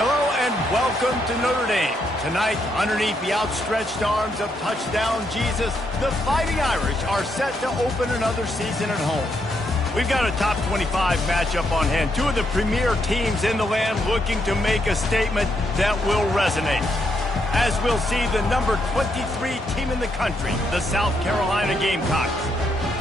Hello and welcome to Notre Dame. Tonight, underneath the outstretched arms of Touchdown Jesus, the Fighting Irish are set to open another season at home. We've got a top 25 matchup on hand. Two of the premier teams in the land looking to make a statement that will resonate. As we'll see, the number 23 team in the country, the South Carolina Gamecocks,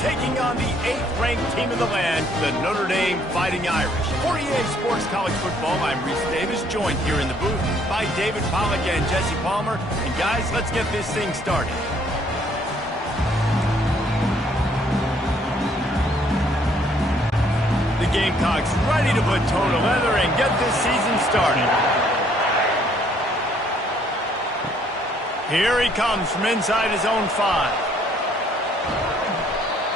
taking on the 8th-ranked team in the land, the Notre Dame Fighting Irish. For EA Sports College Football, I'm Reese Davis, joined here in the booth by David Pollack and Jesse Palmer. And guys, let's get this thing started. The Gamecocks ready to put toe to leather and get this season started. Here he comes from inside his own 5.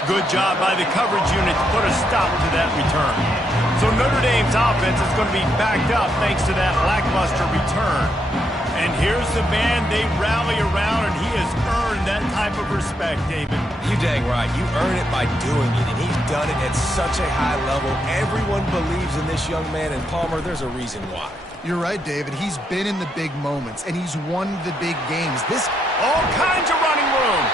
Good job by the coverage unit to put a stop to that return. So Notre Dame's offense is going to be backed up thanks to that lackluster return. And here's the man they rally around, and he has earned that type of respect, David. You dang right. You earn it by doing it, and he's done it at such a high level. Everyone believes in this young man, and Palmer, there's a reason why. You're right, David. He's been in the big moments, and he's won the big games. All kinds of running room.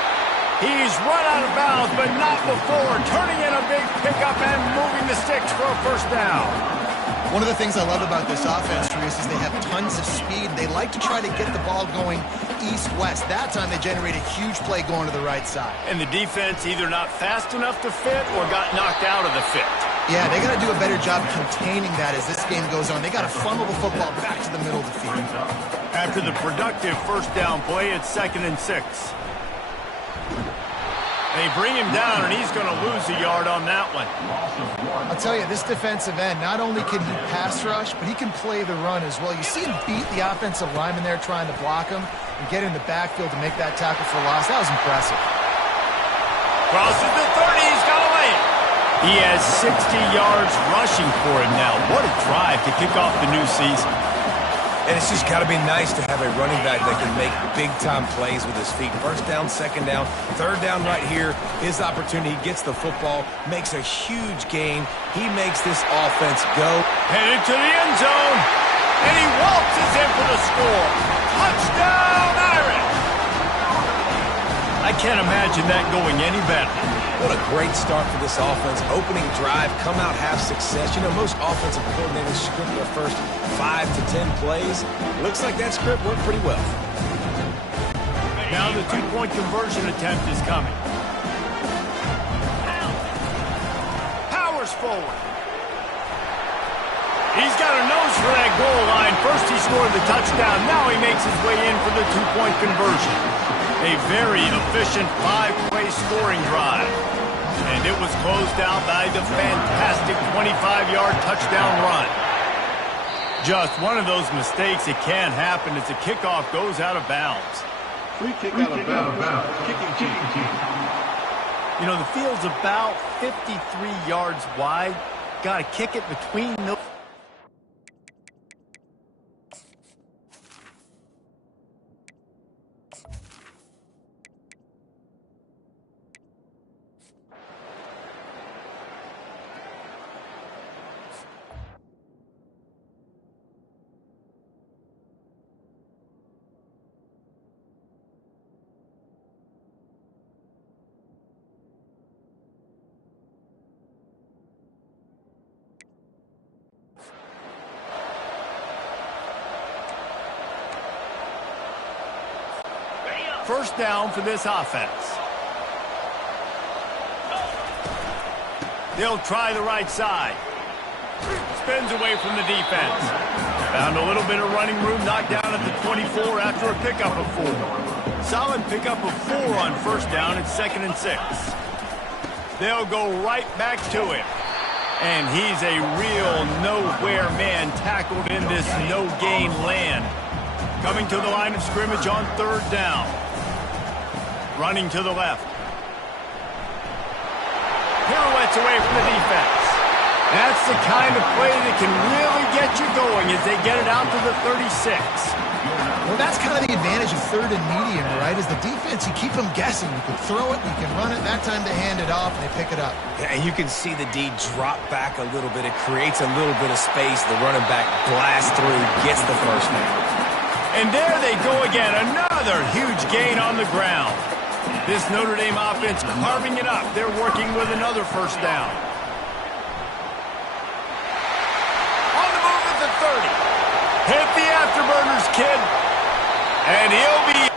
He's run out of bounds, but not before. Turning in a big pickup and moving the sticks for a first down. One of the things I love about this offense, Reese, is they have tons of speed. They like to try to get the ball going east-west. That time they generate a huge play going to the right side. And the defense either not fast enough to fit or got knocked out of the fit. Yeah, they got to do a better job containing that as this game goes on. They got to funnel the football back to the middle of the field. After the productive first down play, it's 2nd and 6. They bring him down, and he's going to lose a yard on that one. I'll tell you, this defensive end, not only can he pass rush, but he can play the run as well. You see him beat the offensive lineman there trying to block him and get in the backfield to make that tackle for loss. That was impressive. Crosses the 30, he's got away. He has 60 yards rushing for him now. What a drive to kick off the new season. And it's just got to be nice to have a running back that can make big-time plays with his feet. First down, second down, third down right here. His opportunity, he gets the football, makes a huge gain. He makes this offense go. Headed to the end zone, and he waltzes in for the score. Touchdown, Irish! I can't imagine that going any better. What a great start for this offense. Opening drive, come out, have success. You know, most offensive coordinators script their first 5 to 10 plays. Looks like that script worked pretty well. Now the two-point conversion attempt is coming. Powers forward. He's got a nose for that goal line. First he scored the touchdown. Now he makes his way in for the two-point conversion. A very efficient 5-play scoring drive. And it was closed out by the fantastic 25-yard touchdown run. Just one of those mistakes that can happen as the kickoff goes out of bounds. Free kick out of bounds. Kicking team. You know, the field's about 53 yards wide. Got to kick it between those. First down for this offense. They'll try the right side. Spins away from the defense. Found a little bit of running room, knocked down at the 24 after a pickup of 4. Solid pickup of 4 on first down. It's 2nd and 6. They'll go right back to him. And he's a real nowhere man tackled in this no-gain land. Coming to the line of scrimmage on third down. Running to the left. Pirouettes away from the defense. That's the kind of play that can really get you going as they get it out to the 36. Well, that's kind of the advantage of third and medium, right? Is the defense, you keep them guessing. You can throw it, you can run it. That time to hand it off, and they pick it up. Yeah, and you can see the D drop back a little bit. It creates a little bit of space. The running back blasts through, gets the first down. And there they go again. Another huge gain on the ground. This Notre Dame offense carving it up. They're working with another first down. On the move at the 30. Hit the afterburners, kid. And he'll be...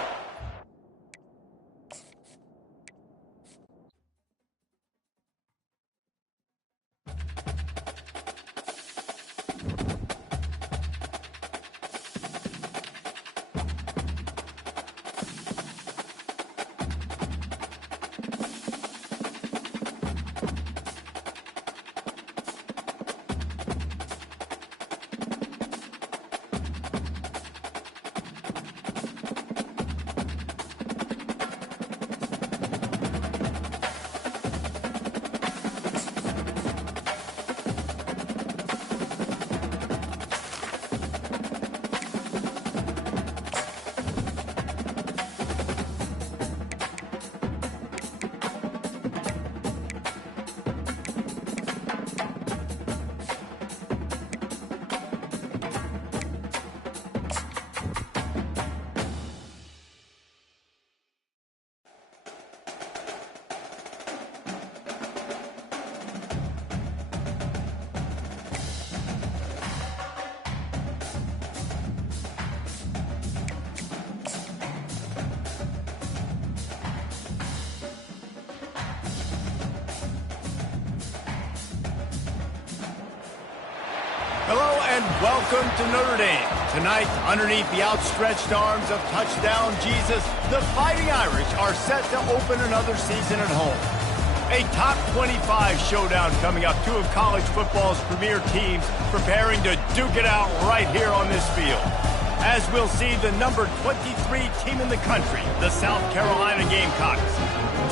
Hello and welcome to Notre Dame. Tonight, underneath the outstretched arms of Touchdown Jesus, the Fighting Irish are set to open another season at home. A top 25 showdown coming up. Two of college football's premier teams preparing to duke it out right here on this field. As we'll see the number 23 team in the country, the South Carolina Gamecocks,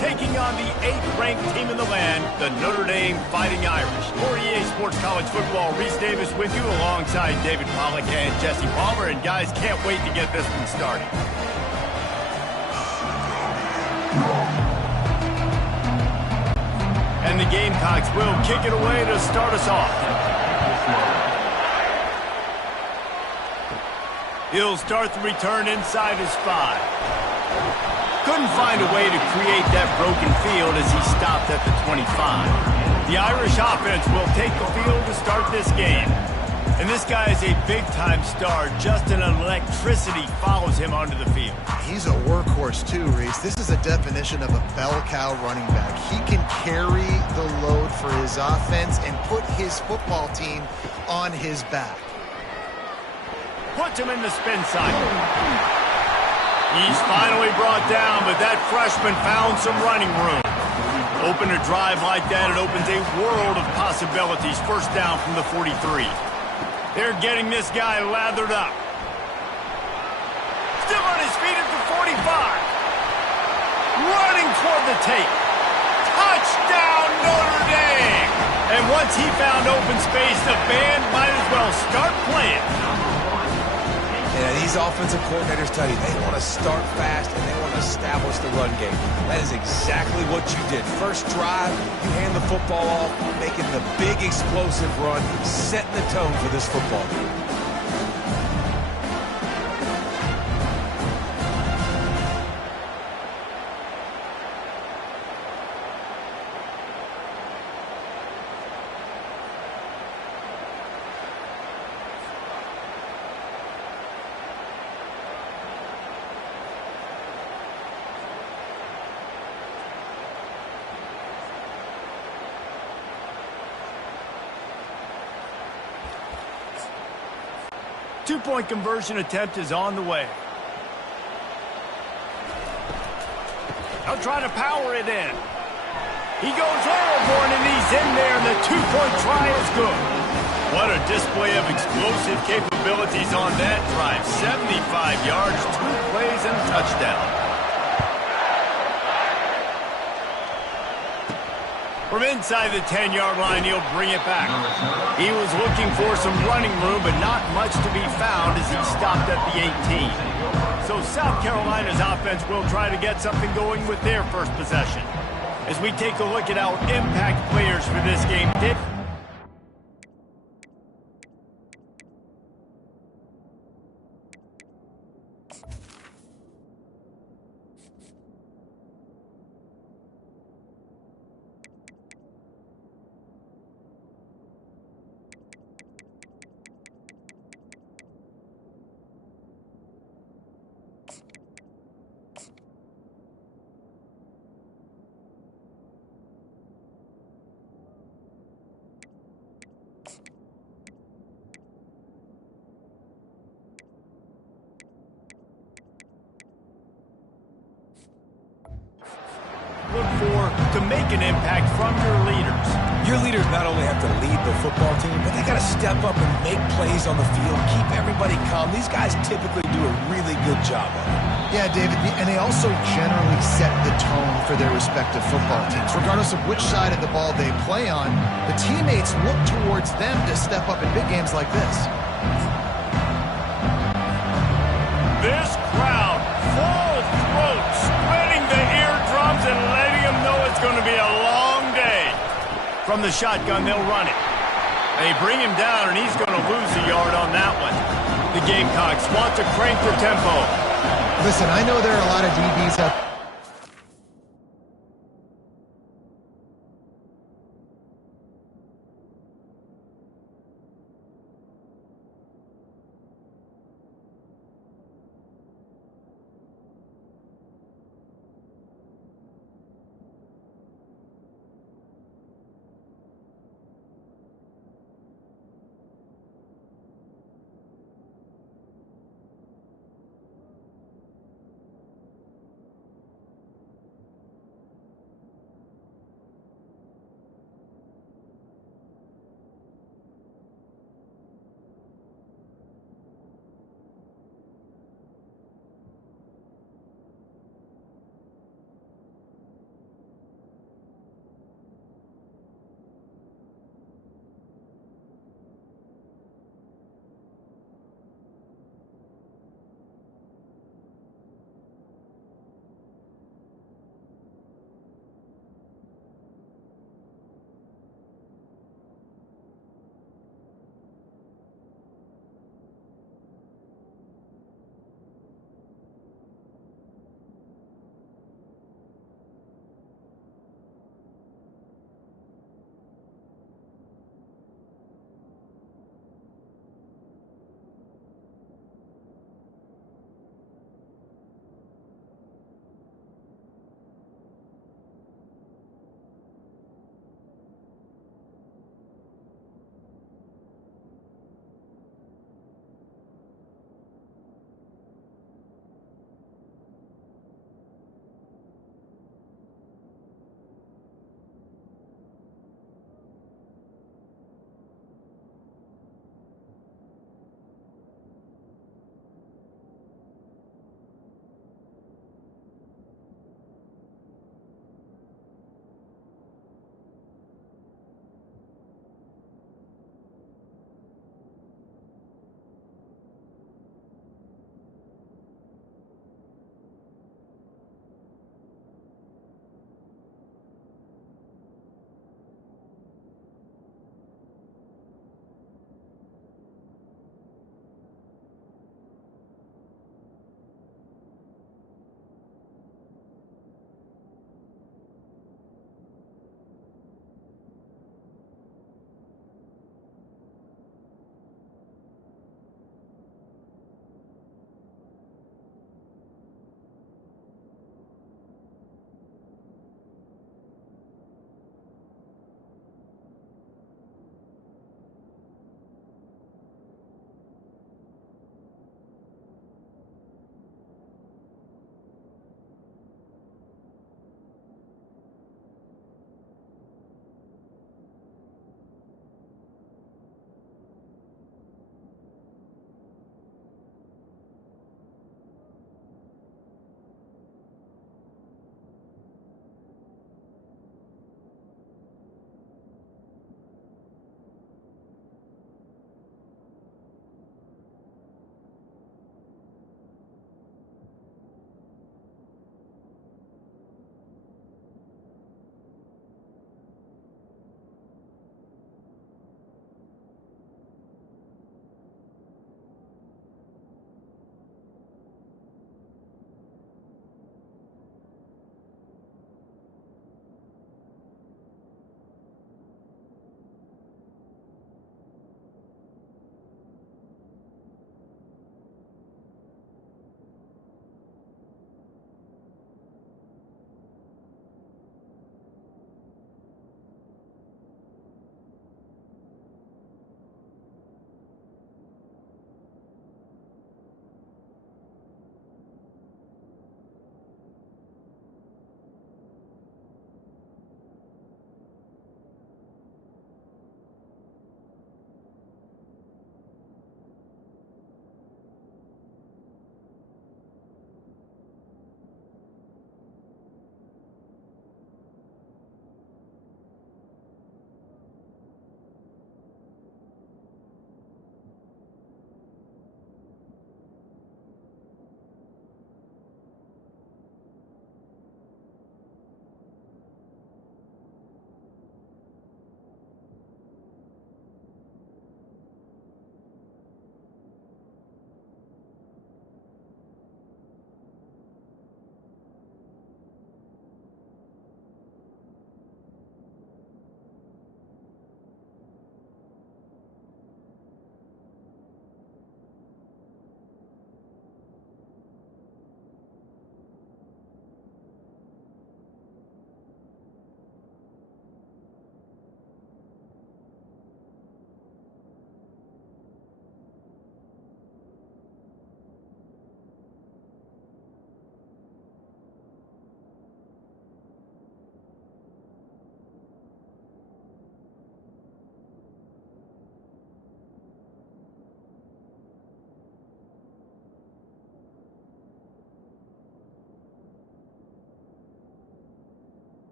taking on the 8th-ranked team in the land, the Notre Dame Fighting Irish. For EA Sports College Football, Reese Davis with you alongside David Pollack and Jesse Palmer. And guys, can't wait to get this one started. And the Gamecocks will kick it away to start us off. He'll start the return inside his 5. Couldn't find a way to create that broken field as he stopped at the 25. The Irish offense will take the field to start this game. And this guy is a big-time star. Just an electricity follows him onto the field. He's a workhorse too, Reese. This is a definition of a bell cow running back. He can carry the load for his offense and put his football team on his back. Puts him in the spin cycle. He's finally brought down, but that freshman found some running room. Open a drive like that, it opens a world of possibilities. First down from the 43. They're getting this guy lathered up. Still on his feet at the 45. Running toward the tape. Touchdown, Notre Dame! And once he found open space, the band might as well start playing. Yeah, these offensive coordinators tell you they want to start fast and they want to establish the run game. That is exactly what you did. First drive, you hand the football off, making the big explosive run, setting the tone for this football game. Two-point conversion attempt is on the way. They'll try to power it in. He goes airborne and he's in there, and the two-point try is good. What a display of explosive capabilities on that drive. 75 yards, 2 plays, and a touchdown. From inside the 10-yard line, he'll bring it back. He was looking for some running room, but not much to be found as he stopped at the 18. So South Carolina's offense will try to get something going with their first possession. As we take a look at our impact players for this game, Dick. Look for to make an impact from your leaders. Your leaders not only have to lead the football team, but they got to step up and make plays on the field, keep everybody calm. These guys typically do a really good job of it. Yeah, David, and they also generally set the tone for their respective football teams. Regardless of which side of the ball they play on, the teammates look towards them to step up in big games like this. This crowd, full throat, spreading the eardrums and letting them know it's going to be a long day. From the shotgun, they'll run it. They bring him down, and he's going to lose a yard on that one. The Gamecocks want to crank their tempo. Listen, I know there are a lot of DBs out there.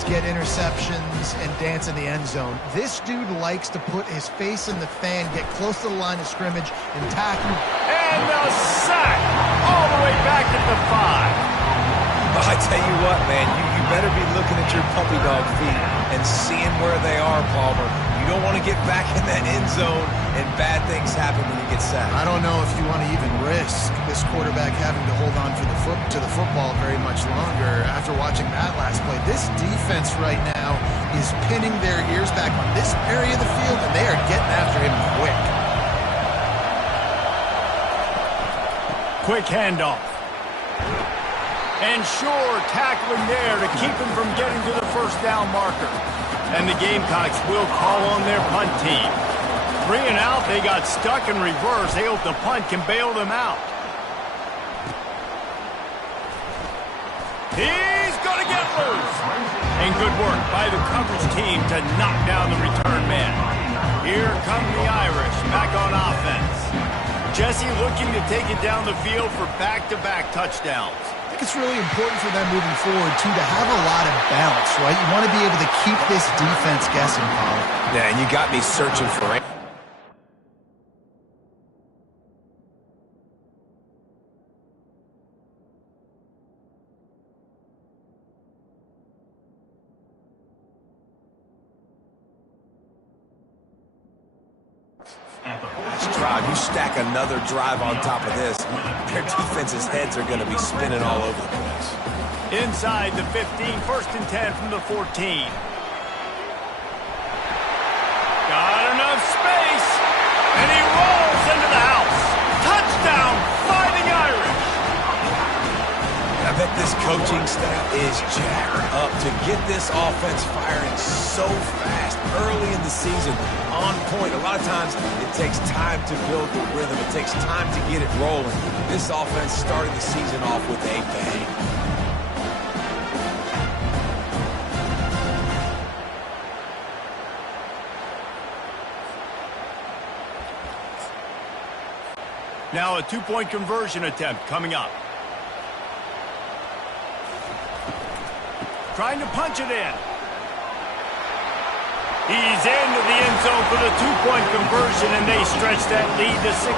guys get interceptions and dance in the end zone. This dude likes to put his face in the fan, get close to the line of scrimmage, and tackle. And the sack all the way back at the 5. I tell you what, man, you better be looking at your puppy dog feet and seeing where they are, Palmer. You don't want to get back in that end zone and bad things happen when you get sacked. I don't know if you want to even risk this quarterback having to hold on to the football very much longer after watching that last play. This defense right now is pinning their ears back on this area of the field, and they are getting after him quick. Quick handoff. And sure, tackling there to keep him from getting to the first down marker. And the Gamecocks will call on their punt team. 3 and out, they got stuck in reverse. They hope the punt can bail them out. He's going to get loose. And good work by the coverage team to knock down the return man. Here come the Irish back on offense. Jesse looking to take it down the field for back-to-back touchdowns. I think it's really important for them moving forward, too, to have a lot of balance, right? You want to be able to keep this defense guessing, Paul. Yeah, and you got me searching for it. Drive, you stack another drive on top of this, their defense's heads are going to be spinning all over the place. Inside the 15, 1st and 10 from the 14. Got enough space, and he rolls into the house. Touchdown, Fighting Irish. I bet this coaching staff is jacked up to get this offense firing so fast early in the season, on point. A lot of times it takes time to build the rhythm. It takes time to get it rolling. This offense started the season off with a bang. Now a 2-point conversion attempt coming up. Trying to punch it in. He's into the end zone for the 2-point conversion, and they stretch that lead to 16.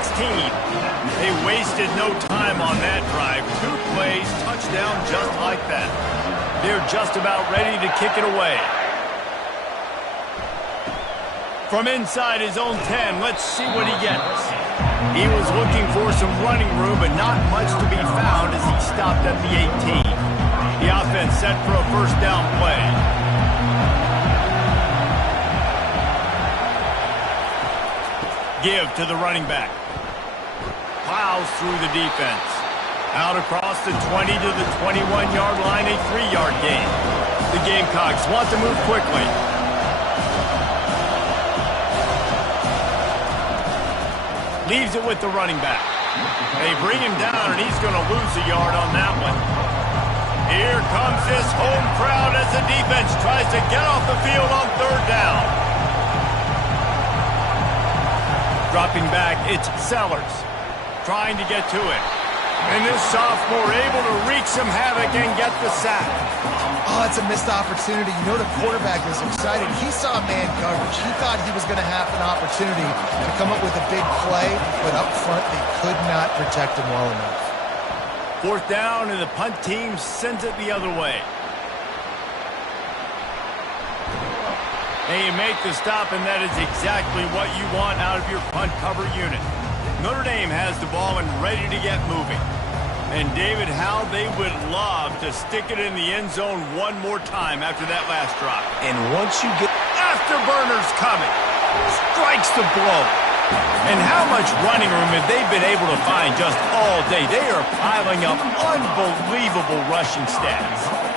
They wasted no time on that drive. 2 plays, touchdown just like that. They're just about ready to kick it away. From inside his own 10, let's see what he gets. He was looking for some running room, but not much to be found as he stopped at the 18. The offense set for a first down play. Give to the running back. Plows through the defense. Out across the 20 to the 21-yard line, a 3-yard gain. The Gamecocks want to move quickly. Leaves it with the running back. They bring him down, and he's going to lose a yard on that one. Here comes this home crowd as the defense tries to get off the field on 3rd down. Dropping back, it's Sellers trying to get to it. And this sophomore able to wreak some havoc and get the sack. Oh, it's a missed opportunity. You know the quarterback is excited. He saw man coverage. He thought he was going to have an opportunity to come up with a big play, but up front they could not protect him well enough. 4th down, and the punt team sends it the other way. And you make the stop, and that is exactly what you want out of your punt cover unit. Notre Dame has the ball and ready to get moving. And David, how they would love to stick it in the end zone one more time after that last drive. And once you get... Afterburners coming. Strikes the blow. And how much running room have they been able to find just all day? They are piling up unbelievable rushing stats.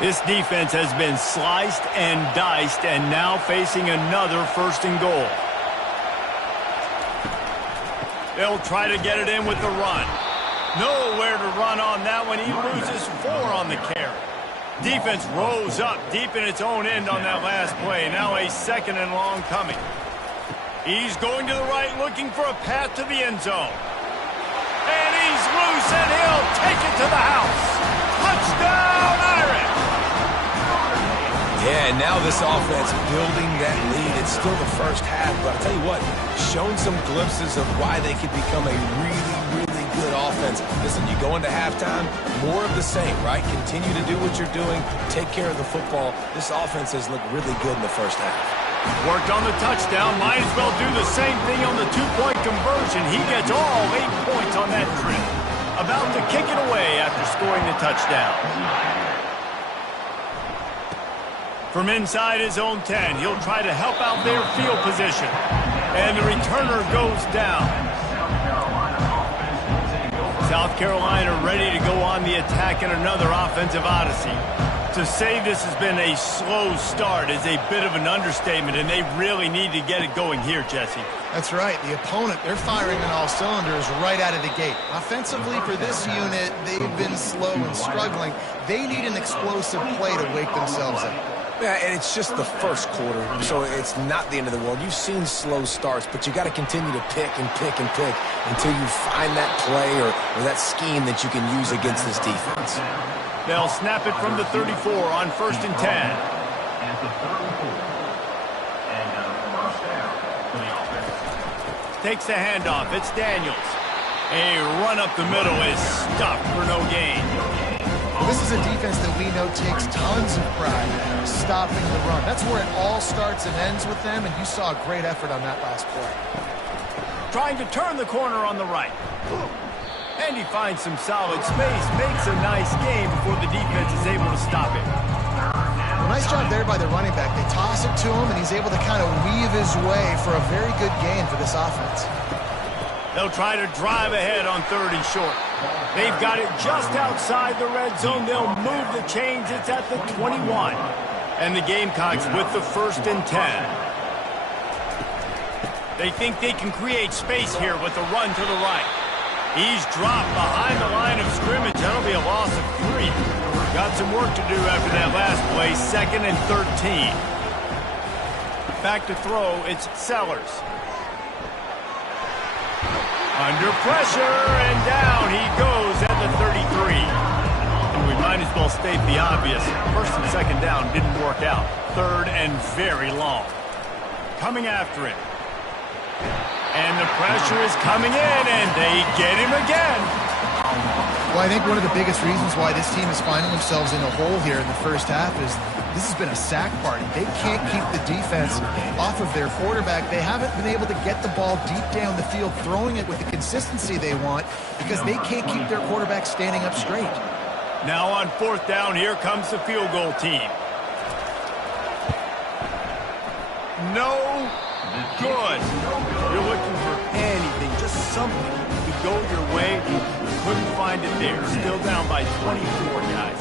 This defense has been sliced and diced, and now facing another 1st and goal. They'll try to get it in with the run. Nowhere to run on that one. He loses 4 on the carry. Defense rose up deep in its own end on that last play. Now a 2nd and long coming. He's going to the right, looking for a path to the end zone. And he's loose, and he'll take it to the house. Touchdown, Irish! Yeah, and now this offense building that lead. It's still the first half, but I'll tell you what, shown some glimpses of why they could become a really good offense. Listen, you go into halftime, more of the same, right? Continue to do what you're doing, take care of the football. This offense has looked really good in the first half. Worked on the touchdown, might as well do the same thing on the 2-point conversion. He gets all 8 points on that trip. About to kick it away after scoring the touchdown. From inside his own 10, he'll try to help out their field position. And the returner goes down. South Carolina ready to go on the attack in another offensive odyssey. To say this has been a slow start is a bit of an understatement, and they really need to get it going here, Jesse. That's right. The opponent, they're firing on all cylinders right out of the gate. Offensively, for this unit, they've been slow and struggling. They need an explosive play to wake themselves up. Yeah, and it's just the first quarter, so it's not the end of the world. You've seen slow starts, but you got to continue to pick and pick and pick until you find that play or that scheme that you can use against this defense. They'll snap it from the 34 on 1st and 10. Takes the handoff. It's Daniels. A run up the middle is stopped for no gain. This is a defense that we know takes tons of pride stopping the run. That's where it all starts and ends with them, and you saw a great effort on that last play. Trying to turn the corner on the right. And he finds some solid space, makes a nice game before the defense is able to stop it. Well, nice job there by the running back. They toss it to him, and he's able to kind of weave his way for a very good gain for this offense. They'll try to drive ahead on 3rd and short. They've got it just outside the red zone. They'll move the chains. It's at the 21. And the Gamecocks with the 1st and 10. They think they can create space here with a run to the right. He's dropped behind the line of scrimmage. That'll be a loss of 3. Got some work to do after that last play. 2nd and 13. Back to throw, it's Sellers. Under pressure, and down he goes at the 33. And we might as well state the obvious. 1st and 2nd down didn't work out. 3rd and very long. Coming after it. And the pressure is coming in, and they get him again. Well, I think one of the biggest reasons why this team is finding themselves in a hole here in the first half is this has been a sack party. They can't keep the defense off of their quarterback. They haven't been able to get the ball deep down the field, throwing it with the consistency they want because they can't keep their quarterback standing up straight. Now on 4th down, here comes the field goal team. No good. You're looking for anything, just something to go your way. Couldn't find it there. Still down by 24, guys.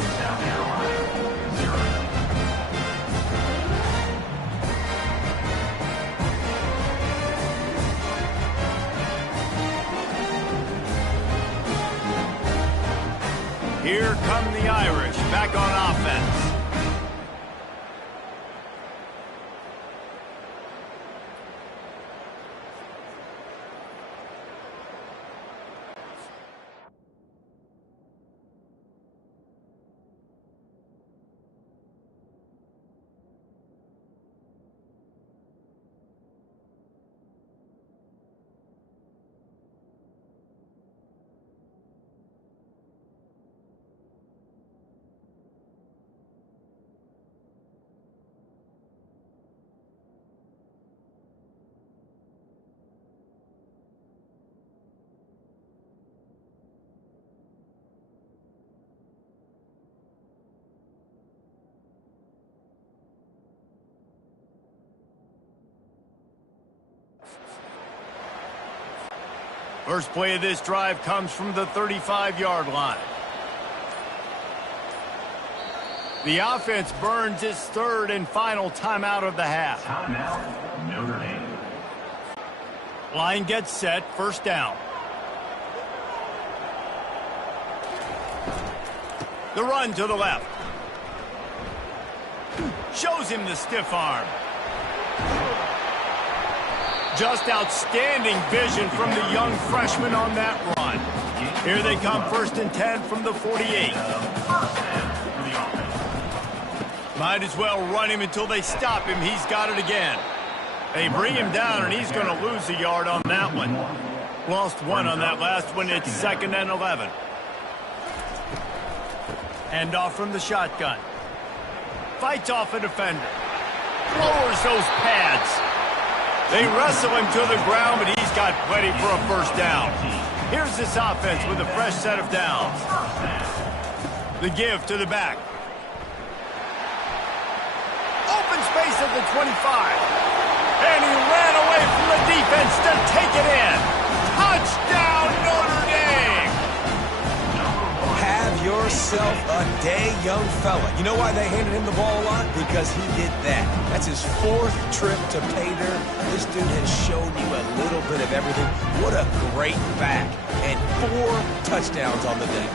Here come the Irish, back on offense. First play of this drive comes from the 35-yard line. The offense burns its 3rd and final timeout of the half. Timeout, Notre Dame. Line gets set, 1st down. The run to the left. Shows him the stiff arm. Just outstanding vision from the young freshman on that run. Here they come, 1st and 10 from the 48. Might as well run him until they stop him. He's got it again. They bring him down, and he's going to lose a yard on that one. Lost one on that last one. It's 2nd and 11. Hand off from the shotgun. Fights off a defender. Lowers those pads. They wrestle him to the ground, but he's got plenty for a 1st down. Here's this offense with a fresh set of downs. The give to the back. Open space at the 25. And he ran away from the defense to take it in. Touchdown, Notre Dame! Have yourself a day, young fella. You know why they handed him the ball a lot? Because he did that. That's his 4th trip to pay dirt. This dude has shown you a little bit of everything. What a great back. And 4 touchdowns on the day.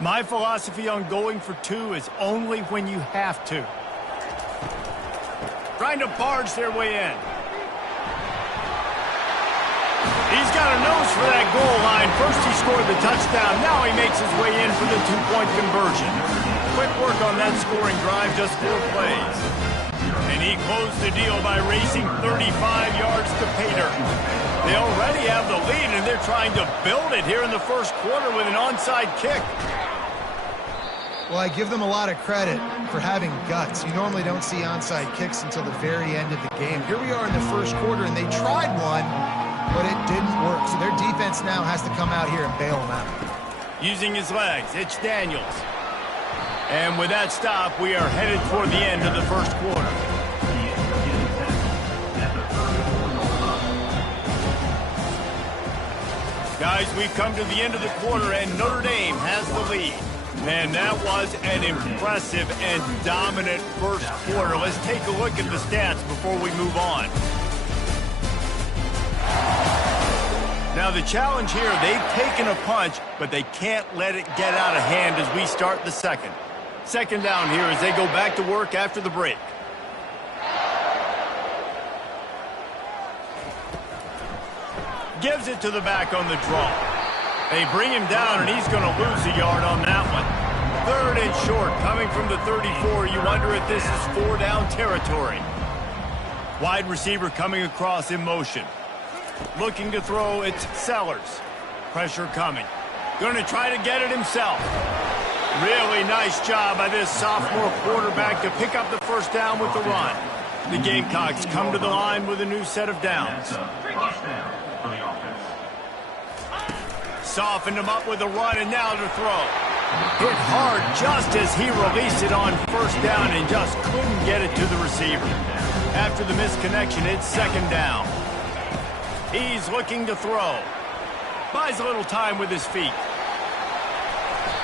My philosophy on going for 2 is only when you have to. Trying to barge their way in. He's got a nose for that goal line. First he scored the touchdown. Now he makes his way in for the 2-point conversion. Quick work on that scoring drive, just 4 plays. And he closed the deal by racing 35 yards to pay dirt. They already have the lead, and they're trying to build it here in the 1st quarter with an onside kick. Well, I give them a lot of credit for having guts. You normally don't see onside kicks until the very end of the game. Here we are in the 1st quarter, and they tried one, but it didn't work. So their defense now has to come out here and bail them out. Using his legs, it's Daniels. And with that stop, we are headed toward the end of the 1st quarter. Guys, we've come to the end of the quarter, and Notre Dame has the lead. Man, that was an impressive and dominant 1st quarter. Let's take a look at the stats before we move on. Now, the challenge here, they've taken a punch, but they can't let it get out of hand as we start the 2nd. 2nd down here as they go back to work after the break. Gives it to the back on the draw. They bring him down, and he's going to lose a yard on that one. 3rd and short, coming from the 34. You wonder if this is 4-down territory. Wide receiver coming across in motion. Looking to throw, it's Sellers. Pressure coming. Going to try to get it himself. Really nice job by this sophomore quarterback to pick up the first down with the run. The Gamecocks come to the line with a new set of downs. Softened him up with a run, and now to throw. Hit hard just as he released it on first down and just couldn't get it to the receiver. After the misconnection, it's 2nd down. He's looking to throw. Buys a little time with his feet.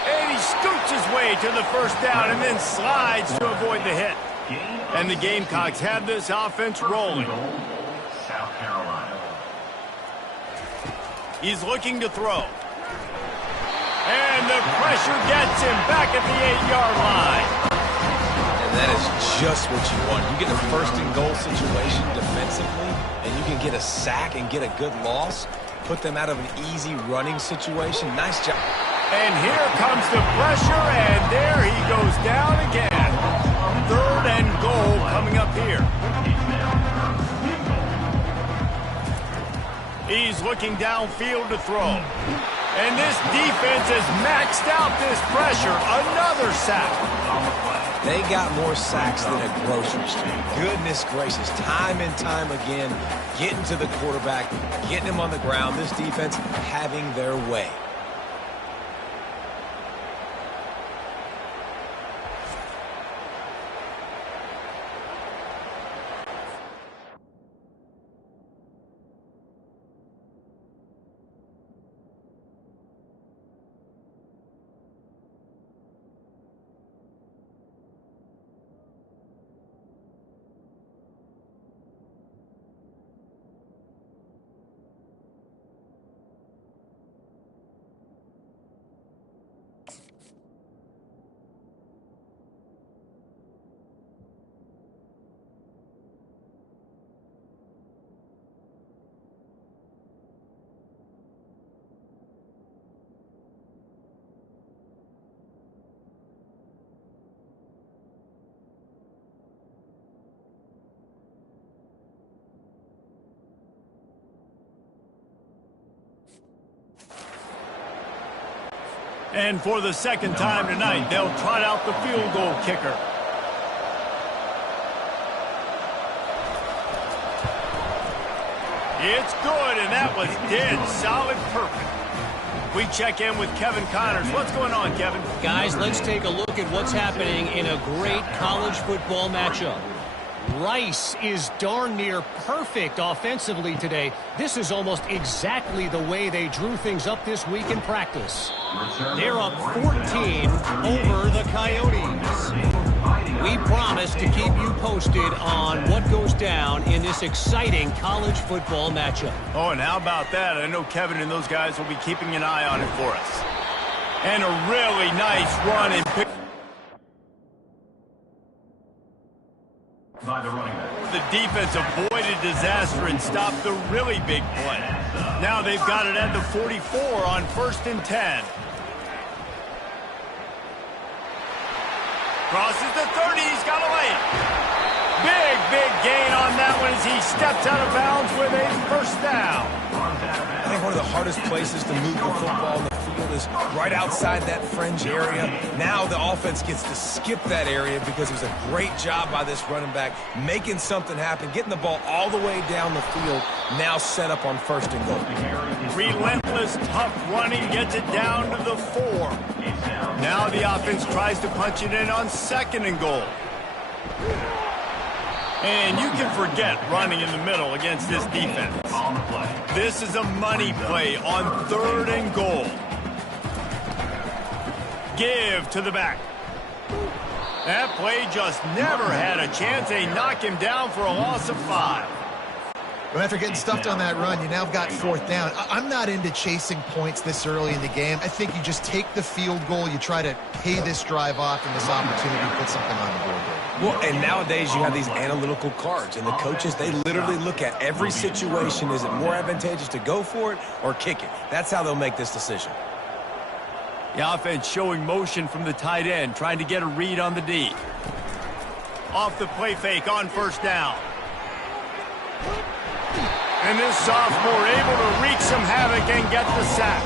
And he scoots his way to the first down and then slides to avoid the hit. And the Gamecocks have this offense rolling. South Carolina. He's looking to throw. And the pressure gets him back at the 8-yard line. And that is just what you want. You get a 1st and goal situation defensively, and you can get a sack and get a good loss, put them out of an easy running situation. Nice job. And here comes the pressure, and there he goes down again. 3rd and goal coming up here. He's looking downfield to throw. And this defense has maxed out this pressure. Another sack. They got more sacks than a grocery store. Goodness gracious. Time and time again, getting to the quarterback, getting him on the ground. This defense having their way. And for the 2nd time tonight, they'll trot out the field goal kicker. It's good, and that was dead solid perfect. We check in with Kevin Connors. What's going on, Kevin? Guys, let's take a look at what's happening in a great college football matchup. Rice is darn near perfect offensively today. This is almost exactly the way they drew things up this week in practice. They're up 14 over the Coyotes. We promise to keep you posted on what goes down in this exciting college football matchup. Oh, and how about that? I know Kevin and those guys will be keeping an eye on it for us. And a really nice run and pick. By the running back. The defense avoided disaster and stopped the really big play. Now they've got it at the 44 on 1st and 10. Crosses the 30, he's got a lay. Big gain on that one as he steps out of bounds with a first down. I think one of the hardest places to move the football in the field is right outside that fringe area. Now the offense gets to skip that area because it was a great job by this running back making something happen, getting the ball all the way down the field, now set up on 1st and goal. Relentless, tough running gets it down to the 4. Now the offense tries to punch it in on 2nd and goal. And you can forget running in the middle against this defense. This is a money play on 3rd and goal. Give to the back. That play just never had a chance. They knock him down for a loss of 5. But after getting stuffed on that run, you now got 4th down. I'm not into chasing points this early in the game. I think you just take the field goal. You try to pay this drive off and this opportunity to put something on the board here. Well, and nowadays you have these analytical cards, and the coaches, they literally look at every situation. Is it more advantageous to go for it or kick it? That's how they'll make this decision. The offense showing motion from the tight end, trying to get a read on the D. Off the play fake on first down. And this sophomore able to wreak some havoc and get the sack.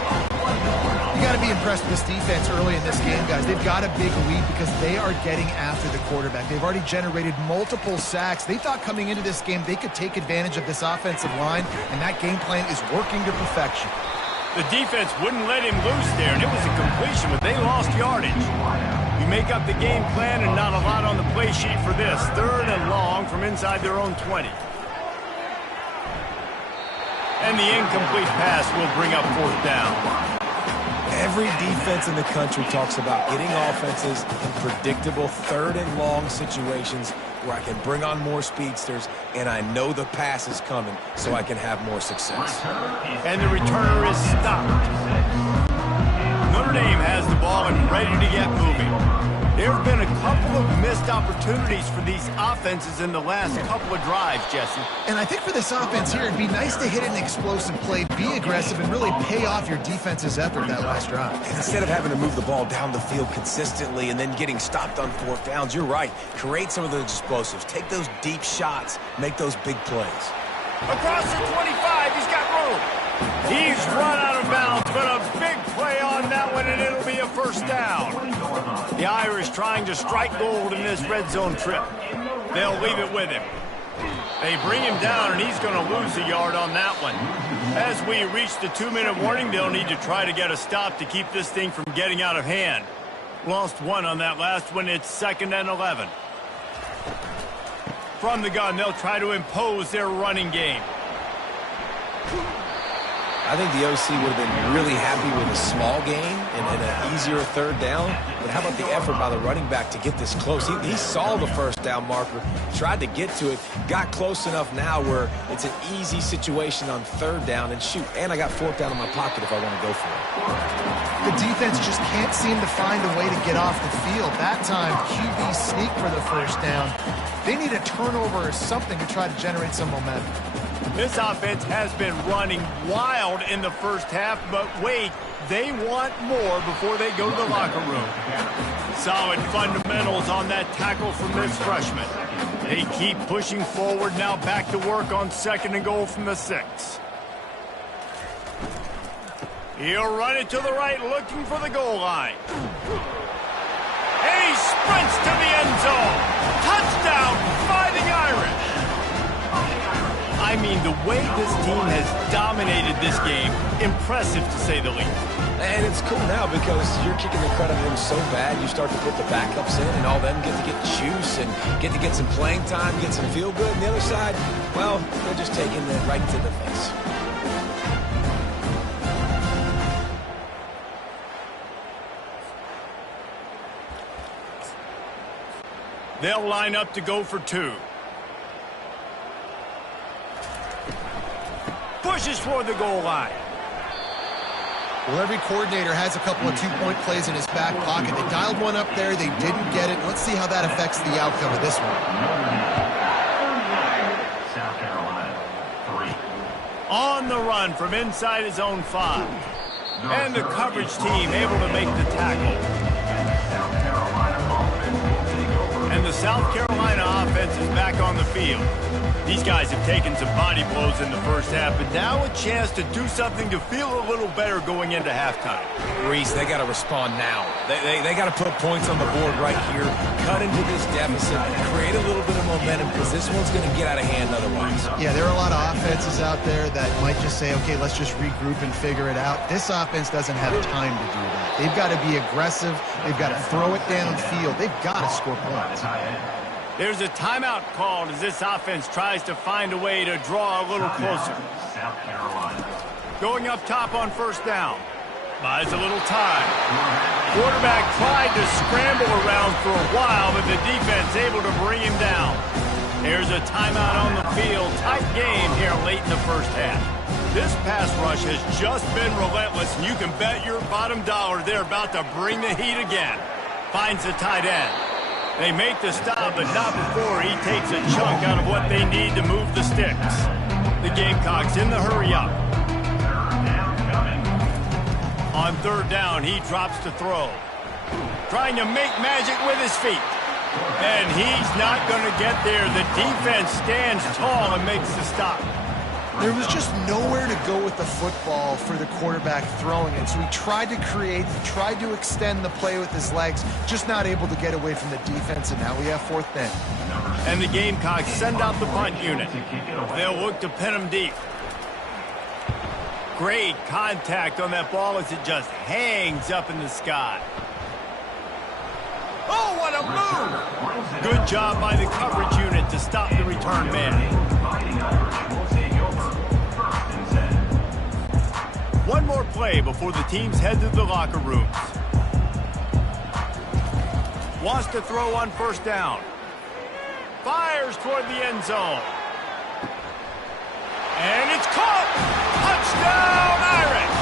You got to be impressed with this defense early in this game, guys. They've got a big lead because they are getting after the quarterback. They've already generated multiple sacks. They thought coming into this game they could take advantage of this offensive line, and that game plan is working to perfection. The defense wouldn't let him loose there, and it was a completion, but they lost yardage. You make up the game plan and not a lot on the play sheet for this. 3rd and long from inside their own 20. And the incomplete pass will bring up 4th down. Every defense in the country talks about getting offenses in predictable 3rd and long situations where I can bring on more speedsters and I know the pass is coming so I can have more success. And the returner is stopped. Notre Dame has the ball and ready to get moving. There have been a couple of missed opportunities for these offenses in the last couple of drives, Jesse. And I think for this offense here, it'd be nice to hit an explosive play, be aggressive, and really pay off your defense's effort that last drive. And instead of having to move the ball down the field consistently and then getting stopped on 4th downs, you're right. Create some of those explosives. Take those deep shots. Make those big plays. Across the 25, he's got room. He's run out of bounds, but a big play on that one, and it'll be a 1st down. The Irish trying to strike gold in this red zone trip. They'll leave it with him. They bring him down, and he's going to lose a yard on that one. As we reach the 2-minute warning, they'll need to try to get a stop to keep this thing from getting out of hand. Lost 1 on that last one. It's 2nd and 11. From the gun, they'll try to impose their running game. I think the OC would have been really happy with a small gain and an easier 3rd down. But how about the effort by the running back to get this close? He saw the 1st down marker, tried to get to it, got close enough now where it's an easy situation on 3rd down. And shoot, and I got 4th down in my pocket if I want to go for it. The defense just can't seem to find a way to get off the field. That time, QB sneak for the 1st down. They need a turnover or something to try to generate some momentum. This offense has been running wild in the 1st half, but wait, they want more before they go to the locker room. Solid fundamentals on that tackle from this freshman. They keep pushing forward, now back to work on 2nd and goal from the 6. He'll run it to the right, looking for the goal line. And he sprints to the end zone. Touchdown, Fighting Irish. I mean, the way this team has dominated this game, impressive to say the least. And it's cool now because you're kicking the crud out of them so bad, you start to put the backups in, and all them get to get juice and get to get some playing time, get some feel good. And the other side, well, they're just taking it right to the face. They'll line up to go for 2. Pushes toward the goal line. Well, every coordinator has a couple of 2-point plays in his back pocket. They dialed one up there. They didn't get it. Let's see how that affects the outcome of this one. South Carolina, 3. On the run from inside his own 5. And the coverage team able to make the tackle. South Carolina offense will take over. And the South Carolina offense is back on the field. These guys have taken some body blows in the 1st half, but now a chance to do something to feel a little better going into halftime. Reese, they got to respond now. They got to put points on the board right here, cut into this deficit, create a little bit of momentum because this one's going to get out of hand otherwise. Yeah, there are a lot of offenses out there that might just say, okay, let's just regroup and figure it out. This offense doesn't have time to do that. They've got to be aggressive. They've got to throw it downfield. They've got to score points. There's a timeout called as this offense tries to find a way to draw a little closer. South Carolina. Going up top on 1st down. Buys a little time. Quarterback tried to scramble around for a while, but the defense able to bring him down. There's a timeout on the field. Tight game here late in the 1st half. This pass rush has just been relentless, and you can bet your bottom dollar they're about to bring the heat again. Finds the tight end. They make the stop, but not before he takes a chunk out of what they need to move the sticks. The Gamecocks in the hurry up. On third down, he drops to throw. Trying to make magic with his feet. And he's not going to get there. The defense stands tall and makes the stop. There was just nowhere to go with the football for the quarterback throwing it. So he tried to create, tried to extend the play with his legs, just not able to get away from the defense, and now we have fourth down. And the Gamecocks send out the punt unit. They'll look to pin him deep. Great contact on that ball as it just hangs up in the sky. Oh, what a move! Good job by the coverage unit to stop the return man. One more play before the teams head to the locker rooms. Wants to throw on first down. Fires toward the end zone. And it's caught! Touchdown, Irish!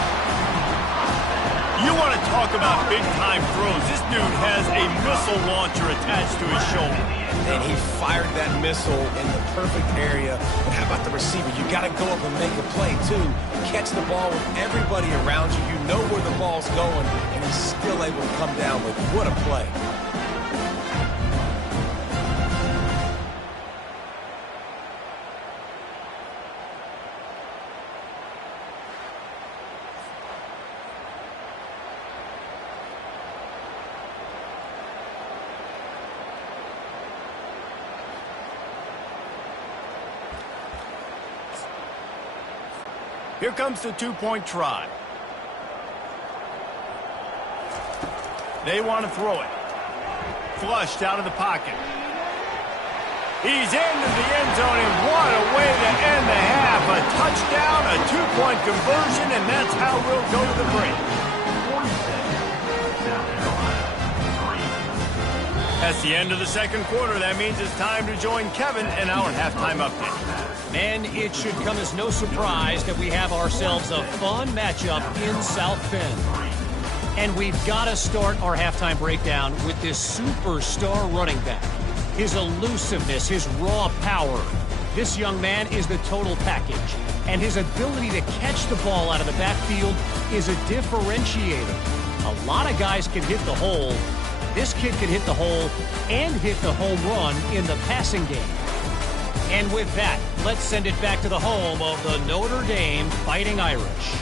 You want to talk about big-time throws. This dude has a missile launcher attached to his shoulder. And he fired that missile in the perfect area. But how about the receiver? You got to go up and make a play, too. Catch the ball with everybody around you. You know where the ball's going, and he's still able to come down with what a play. Here comes the two-point try. They want to throw it. Flushed out of the pocket. He's into the end zone, and what a way to end the half. A touchdown, a two-point conversion, and that's how we'll go to the break. That's the end of the second quarter. That means it's time to join Kevin in our halftime update. And it should come as no surprise that we have ourselves a fun matchup in South Bend. And we've got to start our halftime breakdown with this superstar running back. His elusiveness, his raw power. This young man is the total package. And his ability to catch the ball out of the backfield is a differentiator. A lot of guys can hit the hole. This kid can hit the hole and hit the home run in the passing game. And with that, let's send it back to the home of the Notre Dame Fighting Irish.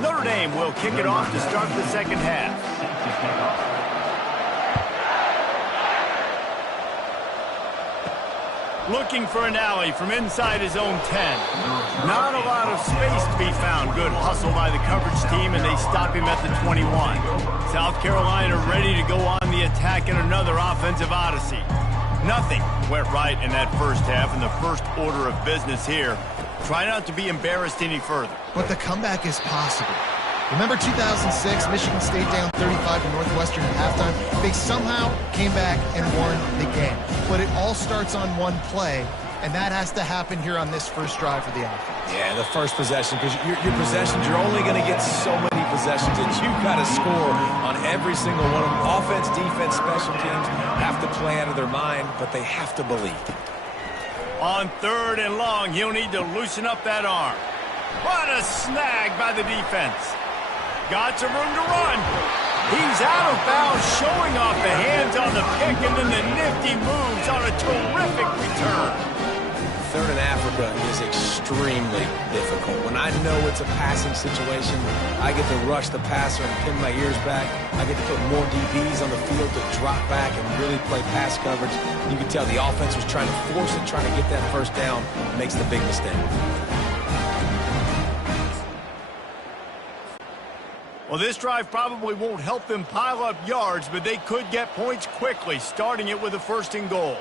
Notre Dame will kick it off to start the second half. Looking for an alley from inside his own 10. Not a lot of space to be found. Good hustle by the coverage team, and they stop him at the 21. South Carolina ready to go on the attack in another offensive odyssey. Nothing went right in that first half, and the first order of business here. Try not to be embarrassed any further. But the comeback is possible. Remember 2006, Michigan State down 35 to Northwestern at halftime? They somehow came back and won the game. But it all starts on one play, and that has to happen here on this first drive for the offense. Yeah, the first possession, because your possessions, you're only going to get so many possessions, and you've got to score on every single one of them. Offense, defense, special teams have to play out of their mind, but they have to believe. On third and long, he'll need to loosen up that arm. What a snag by the defense. Got some room to run. He's out of bounds, showing off the hands on the pick, and then the nifty moves on a terrific return. Third in Africa is extremely difficult. When I know it's a passing situation, I get to rush the passer and pin my ears back. I get to put more DBs on the field to drop back and really play pass coverage. You can tell the offense was trying to force it, trying to get that first down, makes the big mistake. Well, this drive probably won't help them pile up yards, but they could get points quickly, starting it with a 1st and goal.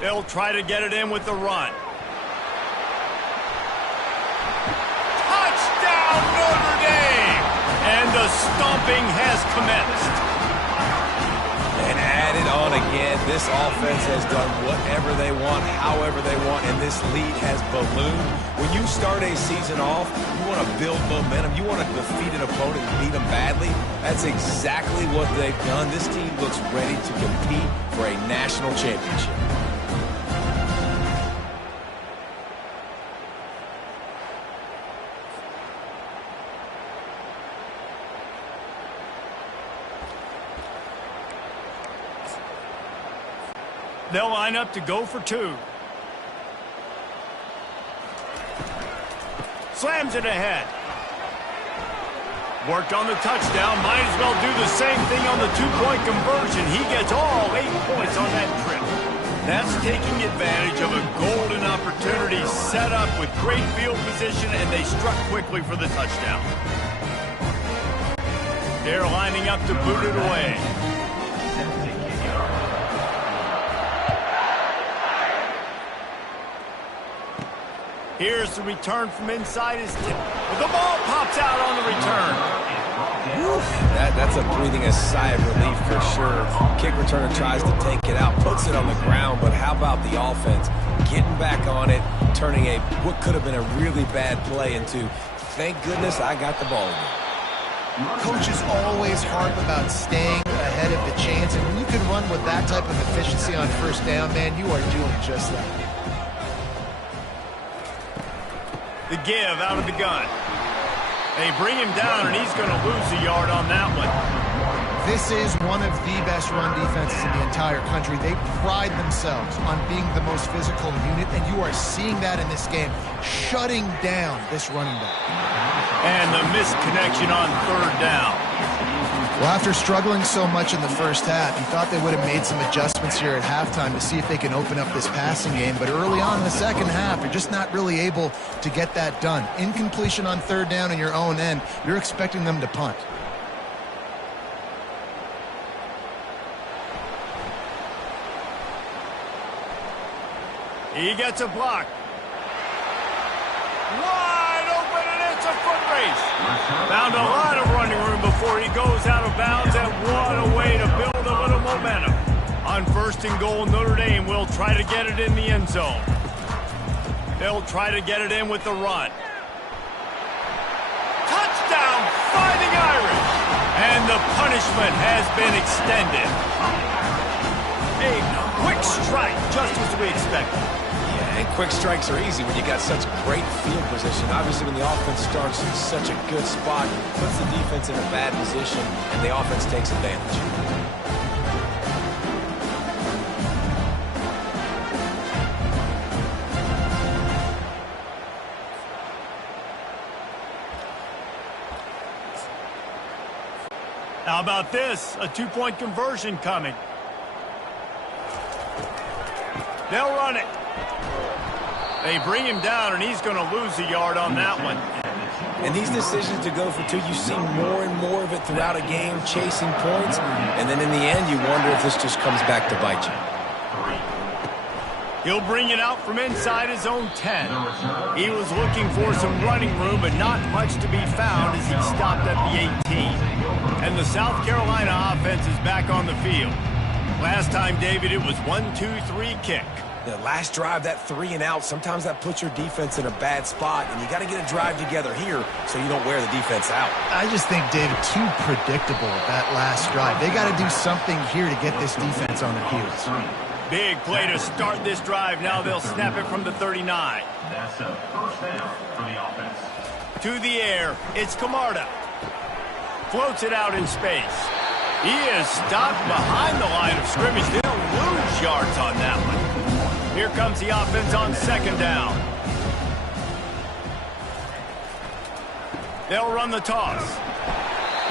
They'll try to get it in with the run. Touchdown, Notre Dame! And the stomping has commenced. And add it on again. This offense has done whatever they want, however they want, and this lead has ballooned. When you start a season off, you want to build momentum. You want to defeat an opponent and beat them badly. That's exactly what they've done. This team looks ready to compete for a national championship. They'll line up to go for 2. Slams it ahead. Worked on the touchdown. Might as well do the same thing on the 2-point conversion. He gets all 8 points on that trip. That's taking advantage of a golden opportunity set up with great field position, and they struck quickly for the touchdown. They're lining up to boot it away. Here's the return from inside his tip. The ball pops out on the return. That's a breathing a sigh of relief for sure. Kick returner tries to take it out, puts it on the ground, but how about the offense getting back on it, turning what could have been a really bad play into, thank goodness I got the ball again. Coaches always harp about staying ahead of the chains, and when you can run with that type of efficiency on 1st down, man, you are doing just that. The give out of the gun. They bring him down, and he's going to lose a yard on that one. This is one of the best run defenses in the entire country. They pride themselves on being the most physical unit, and you are seeing that in this game, shutting down this running back. And the missed connection on 3rd down. Well, after struggling so much in the first half, you thought they would have made some adjustments here at halftime to see if they can open up this passing game. But early on in the second half, you're just not really able to get that done. Incompletion on 3rd down in your own end, you're expecting them to punt. He gets a block. Wide open, and it's a foot race. Found a lot of running room before he goes out of bounds, and what a way to build a little momentum. On 1st and goal, Notre Dame will try to get it in the end zone. They'll try to get it in with the run. Touchdown, Fighting Irish! And the punishment has been extended. A quick strike, just as we expected. And quick strikes are easy when you got such great field position. Obviously, when the offense starts in such a good spot, it puts the defense in a bad position, and the offense takes advantage. How about this? A 2-point conversion coming. They'll run it. They bring him down, and he's going to lose a yard on that one. And these decisions to go for 2, you see more and more of it throughout a game, chasing points. And then in the end, you wonder if this just comes back to bite you. He'll bring it out from inside his own 10. He was looking for some running room, but not much to be found as he stopped at the 18. And the South Carolina offense is back on the field. Last time, David, it was 1-2-3 kick. The last drive, that 3 and out, sometimes that puts your defense in a bad spot, and you got to get a drive together here so you don't wear the defense out. I just think, David, too predictable that last drive. They got to do something here to get this defense on their heels. Big play to start this drive. Now they'll snap it from the 39. That's a first down for the offense. To the air, it's Camarda. Floats it out in space. He is stopped behind the line of scrimmage. They'll lose yards on that one. Here comes the offense on second down. They'll run the toss.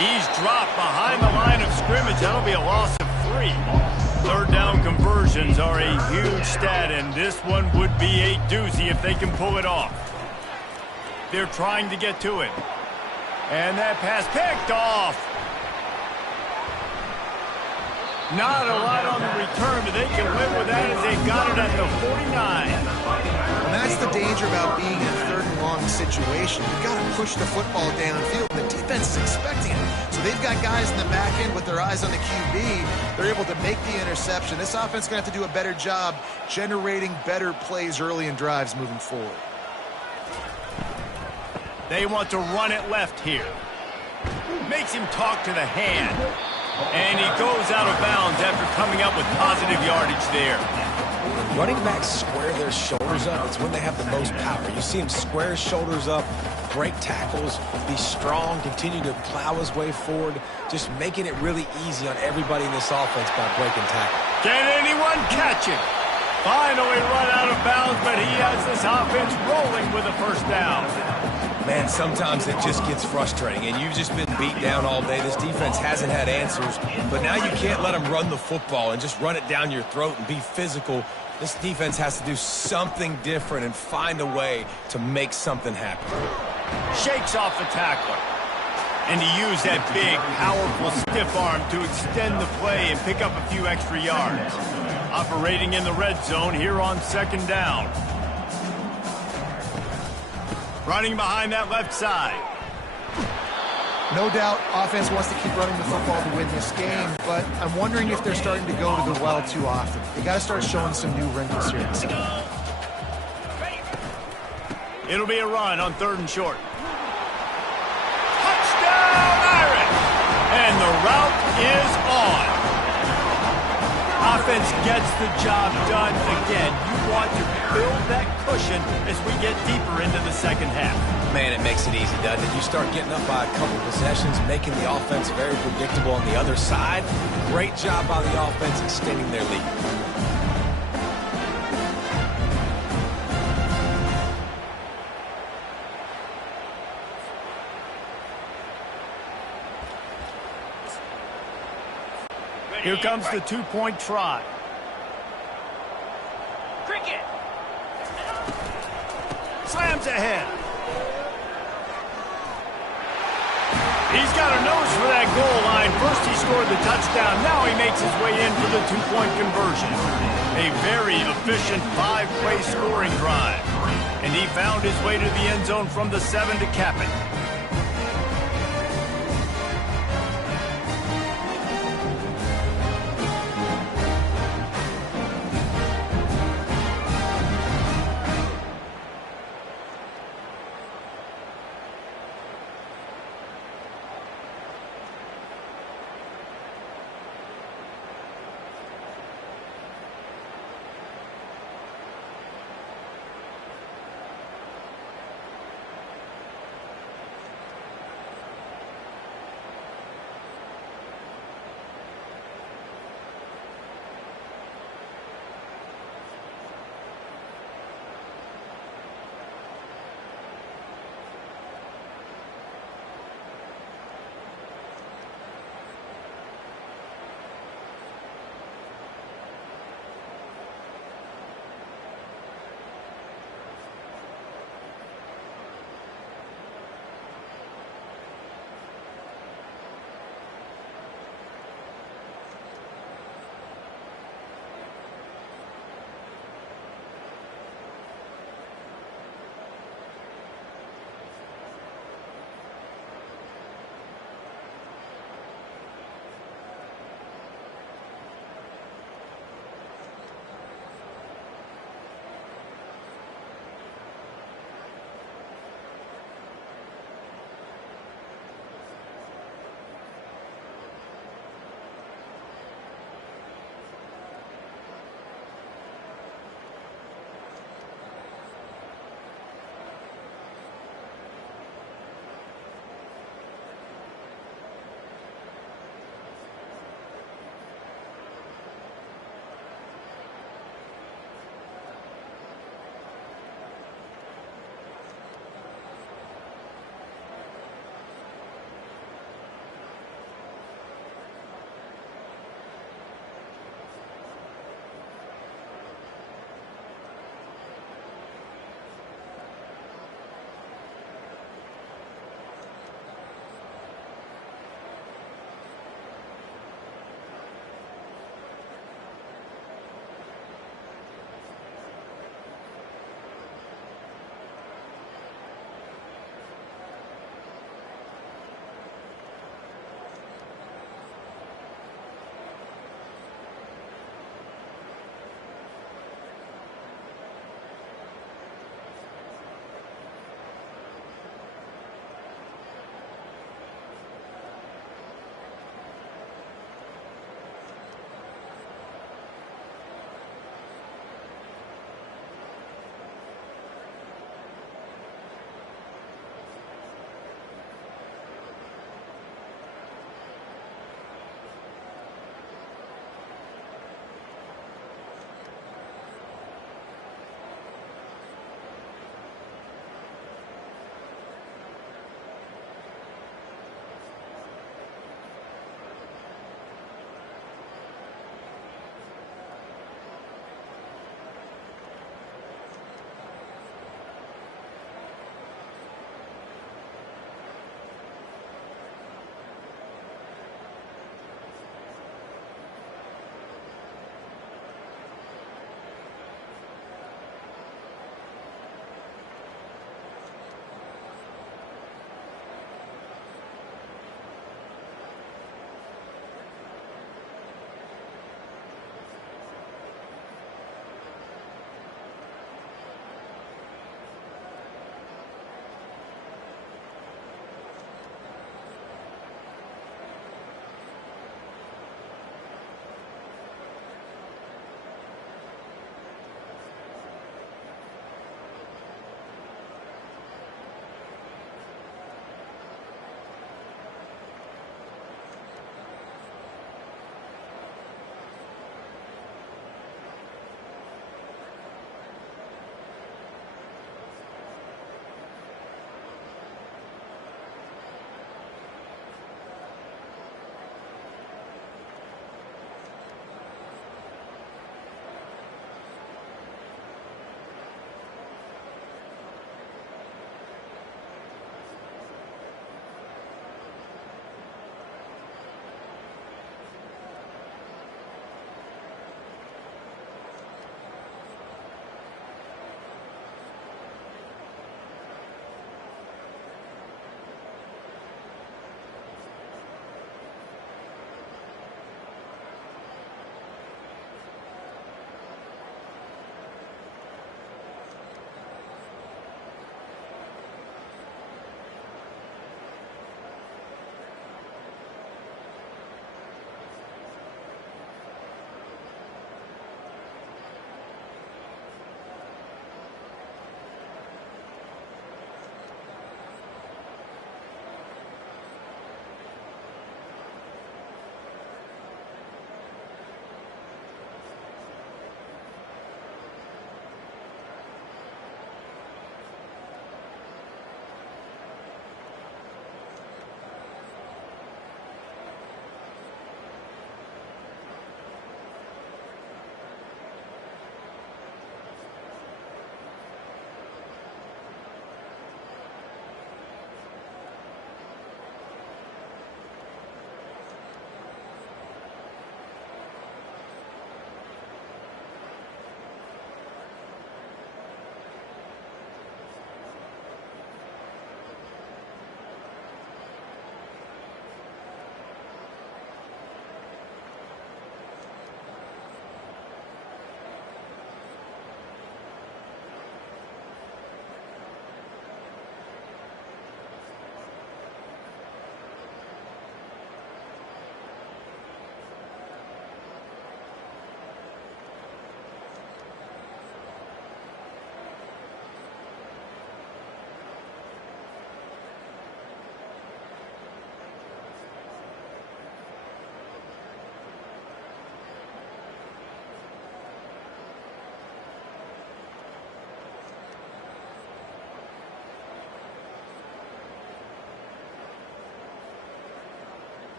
He's dropped behind the line of scrimmage. That'll be a loss of 3. Third down conversions are a huge stat, and this one would be a doozy if they can pull it off. They're trying to get to it. And that pass picked off. Not a lot on the return, but they can live with that as they got it at the 49. And that's the danger about being in a third and long situation. You've got to push the football downfield. The defense is expecting it. So they've got guys in the back end with their eyes on the QB. They're able to make the interception. This offense is going to have to do a better job generating better plays early in drives moving forward. They want to run it left here. Makes him talk to the hand. And he goes out of bounds after coming up with positive yardage there. Running backs square their shoulders up. It's when they have the most power. You see him square his shoulders up, break tackles, be strong, continue to plow his way forward, just making it really easy on everybody in this offense by breaking tackles. Can anyone catch him? Finally run out of bounds, but he has this offense rolling with a first down. Man, sometimes it just gets frustrating, and you've just been beat down all day. This defense hasn't had answers, but now you can't let them run the football and just run it down your throat and be physical. This defense has to do something different and find a way to make something happen. Shakes off the tackler. And he used that big, powerful stiff arm to extend the play and pick up a few extra yards. Operating in the red zone here on second down. Running behind that left side. No doubt offense wants to keep running the football to win this game, but I'm wondering if they're starting to go to the well too often. They got to start showing some new wrinkles here. It'll be a run on third and short. Touchdown, Irish! And the route is on. Offense gets the job done again. You want to build that cushion as we get deeper into the second half. Man, it makes it easy, doesn't it? You start getting up by a couple possessions, making the offense very predictable on the other side. Great job by the offense extending their lead. Here comes the two-point try. Cricket. Slams ahead. He's got a nose for that goal line. First he scored the touchdown. Now he makes his way in for the two-point conversion. A very efficient 5-play scoring drive. And he found his way to the end zone from the 7 to cap it.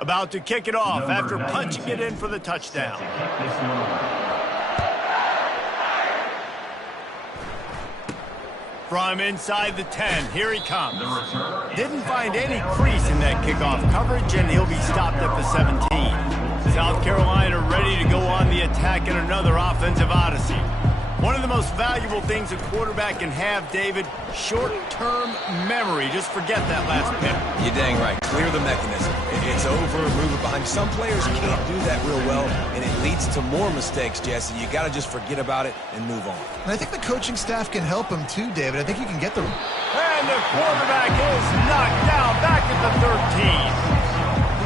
About to kick it off after punching it in for the touchdown. From inside the 10, here he comes. Didn't find any crease in that kickoff coverage, and he'll be stopped at the 17. South Carolina ready to go on the attack in another offensive odyssey. One of the most valuable things a quarterback can have, David, short-term memory. Just forget that last pick. You're dang right. Clear the mechanism. It's over, move it behind. Some players can't do that real well, and it leads to more mistakes, Jesse. You got to just forget about it and move on. And I think the coaching staff can help him too, David. I think you can get the... And the quarterback is knocked down back at the 13.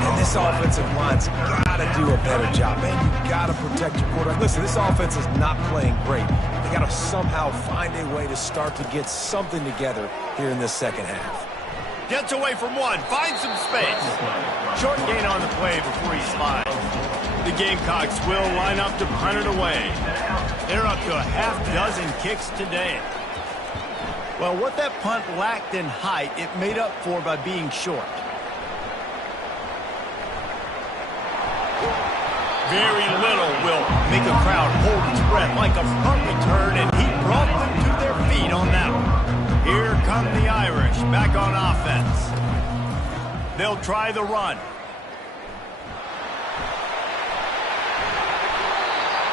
And this offensive line's got to do a better job, man. You got to protect your quarterback. Listen, this offense is not playing great. They got to somehow find a way to start to get something together here in this second half. Gets away from one, finds some space. Short gain on the play before he's spotted. The Gamecocks will line up to punt it away. They're up to a half dozen kicks today. Well, what that punt lacked in height, it made up for by being short. Very little will make a crowd hold its breath like a punt return, and he brought them to their feet on that one. Here come the Irish back on offense. They'll try the run.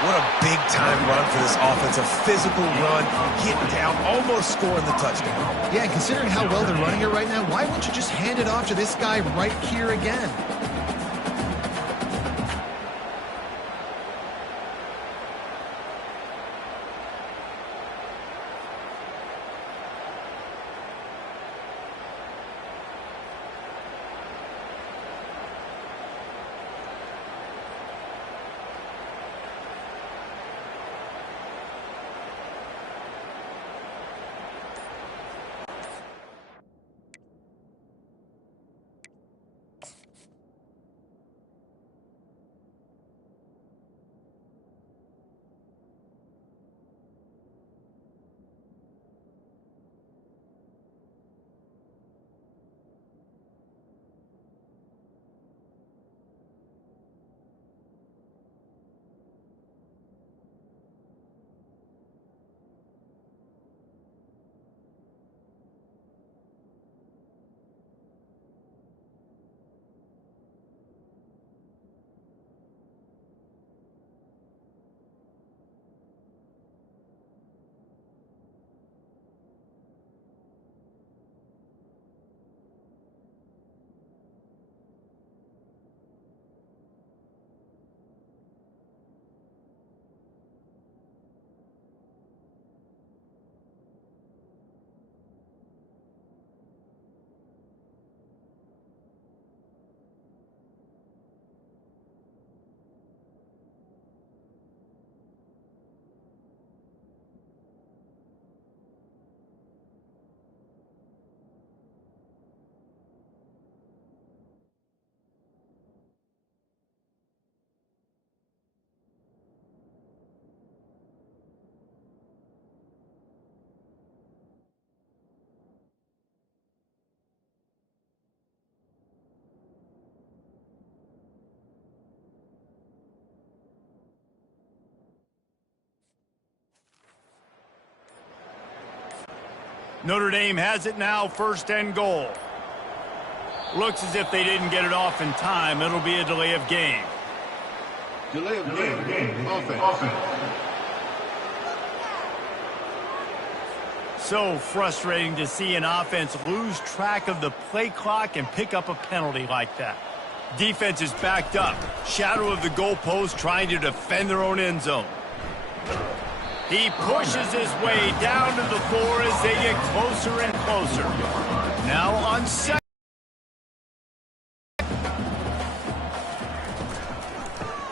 What a big-time run for this offense. A physical run, getting down, almost scoring the touchdown. Yeah, and considering how well they're running it right now, why wouldn't you just hand it off to this guy right here again? Notre Dame has it now, 1st and goal. Looks as if they didn't get it off in time. It'll be a delay of game. Delay of game. Offense. So frustrating to see an offense lose track of the play clock and pick up a penalty like that. Defense is backed up. Shadow of the goalpost trying to defend their own end zone. He pushes his way down to the floor as they get closer and closer. Now on second.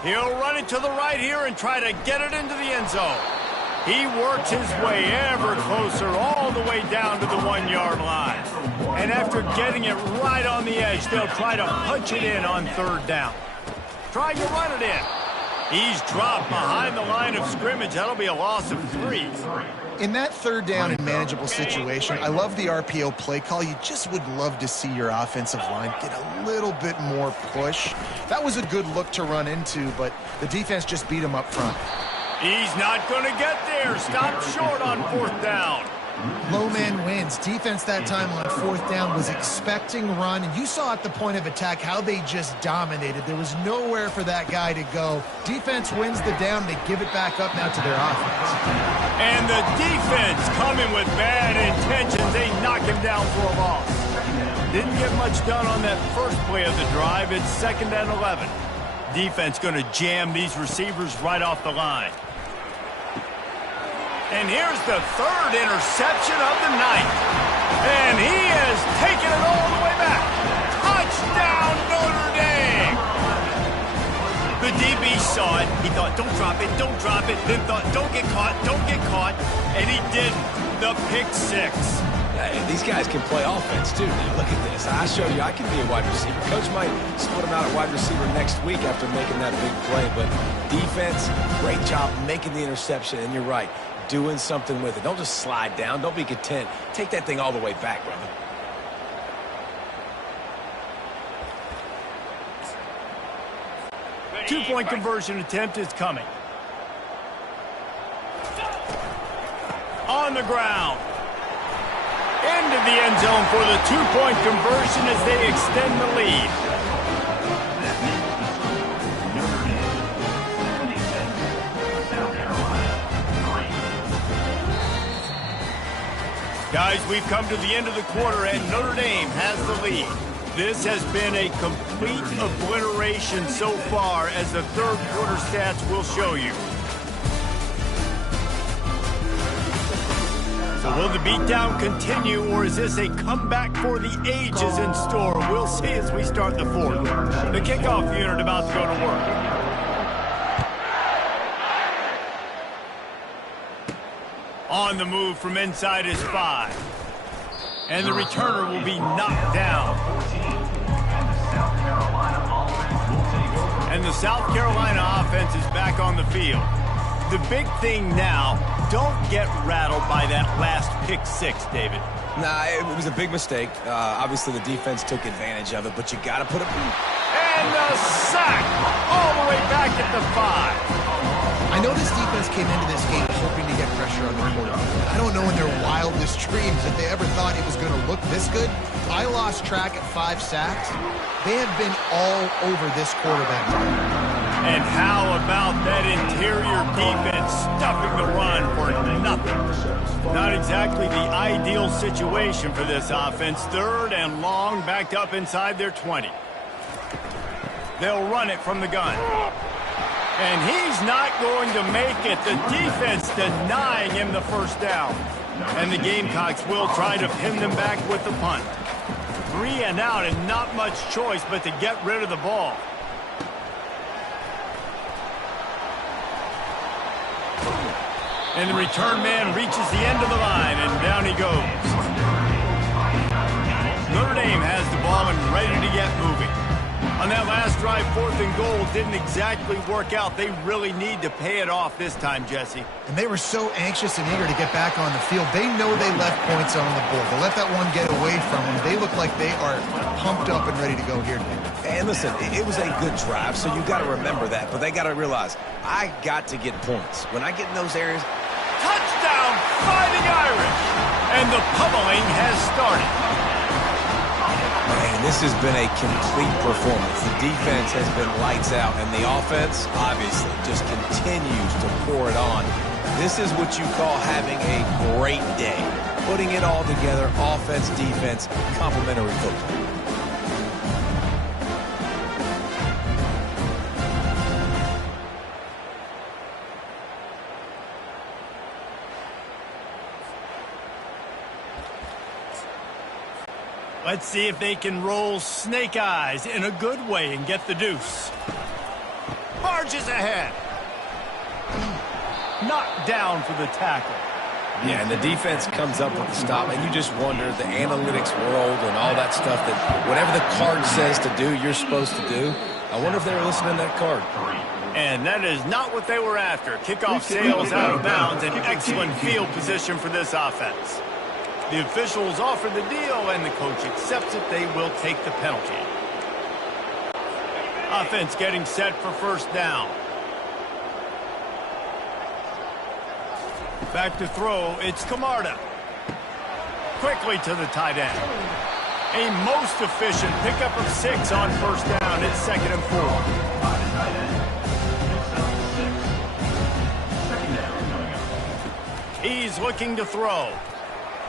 He'll run it to the right here and try to get it into the end zone. He works his way ever closer all the way down to the 1-yard line. And after getting it right on the edge, they'll try to punch it in on 3rd down. Trying to run it in. He's dropped behind the line of scrimmage. That'll be a loss of 3. In that third down and manageable situation, I love the RPO play call. You just would love to see your offensive line get a little bit more push. That was a good look to run into, but the defense just beat him up front. He's not going to get there. Stop short on 4th down. Low man wins. Defense that time on 4th down was expecting run, and you saw at the point of attack how they just dominated. There was nowhere for that guy to go. Defense wins the down. They give it back up now to their offense. And the defense coming with bad intentions. They knock him down for a loss. Didn't get much done on that first play of the drive. It's 2nd and 11. Defense going to jam these receivers right off the line. And here's the 3rd interception of the night. And he has taken it all the way back. Touchdown, Notre Dame! The DB saw it. He thought, don't drop it, don't drop it. Then thought, don't get caught, don't get caught. And he didn't. The pick 6. Hey, these guys can play offense, too. Now, look at this. I showed you I can be a wide receiver. Coach might split him out at wide receiver next week after making that big play. But defense, great job making the interception. And you're right. Doing something with it. Don't just slide down. Don't be content. Take that thing all the way back, brother. Two-point conversion attempt is coming. On the ground. Into the end zone for the 2-point conversion as they extend the lead. Guys, we've come to the end of the quarter, and Notre Dame has the lead. This has been a complete obliteration so far, as the third quarter stats will show you. So will the beatdown continue, or is this a comeback for the ages in store? We'll see as we start the fourth. The kickoff unit about to go to work. On the move from inside his 5. And the returner will be knocked down. And the South Carolina offense is back on the field. The big thing now, don't get rattled by that last pick 6, David. Nah, it was a big mistake. Obviously, the defense took advantage of it, but you got to put it... And a sack all the way back at the 5. I know this defense came into this game hoping to get pressure on the quarterback. I don't know in their wildest dreams if they ever thought it was going to look this good. I lost track at 5 sacks. They have been all over this quarterback. And how about that interior defense stuffing the run for nothing? Not exactly the ideal situation for this offense. 3rd and long, backed up inside their 20. They'll run it from the gun. And he's not going to make it. The defense denying him the first down. And the Gamecocks will try to pin them back with the punt. 3 and out, and not much choice but to get rid of the ball. And the return man reaches the end of the line, and down he goes. Notre Dame has the ball and ready to get moving. On that last drive, 4th and goal didn't exactly work out. They really need to pay it off this time, Jesse. And they were so anxious and eager to get back on the field. They know they left points on the board. They let that one get away from them. They look like they are pumped up and ready to go here today. And listen, it was a good drive, so you got to remember that. But they got to realize, I got to get points. When I get in those areas... Touchdown, Fighting Irish! And the pummeling has started. Man, this has been a complete performance. The defense has been lights out, and the offense, obviously, just continues to pour it on. This is what you call having a great day. Putting it all together, offense, defense, complementary football. Let's see if they can roll snake eyes in a good way and get the deuce. Barges ahead. Knocked down for the tackle. Yeah, and the defense comes up with the stop, and you just wonder, the analytics world and all that stuff, that whatever the card says to do, you're supposed to do. I wonder if they were listening to that card. And that is not what they were after. Kickoff sails out of bounds, and excellent field position for this offense. The officials offer the deal, and the coach accepts it. They will take the penalty. Offense getting set for first down. Back to throw, it's Camarda. Quickly to the tight end. A most efficient pickup of 6 on first down. It's 2nd and 4. He's looking to throw.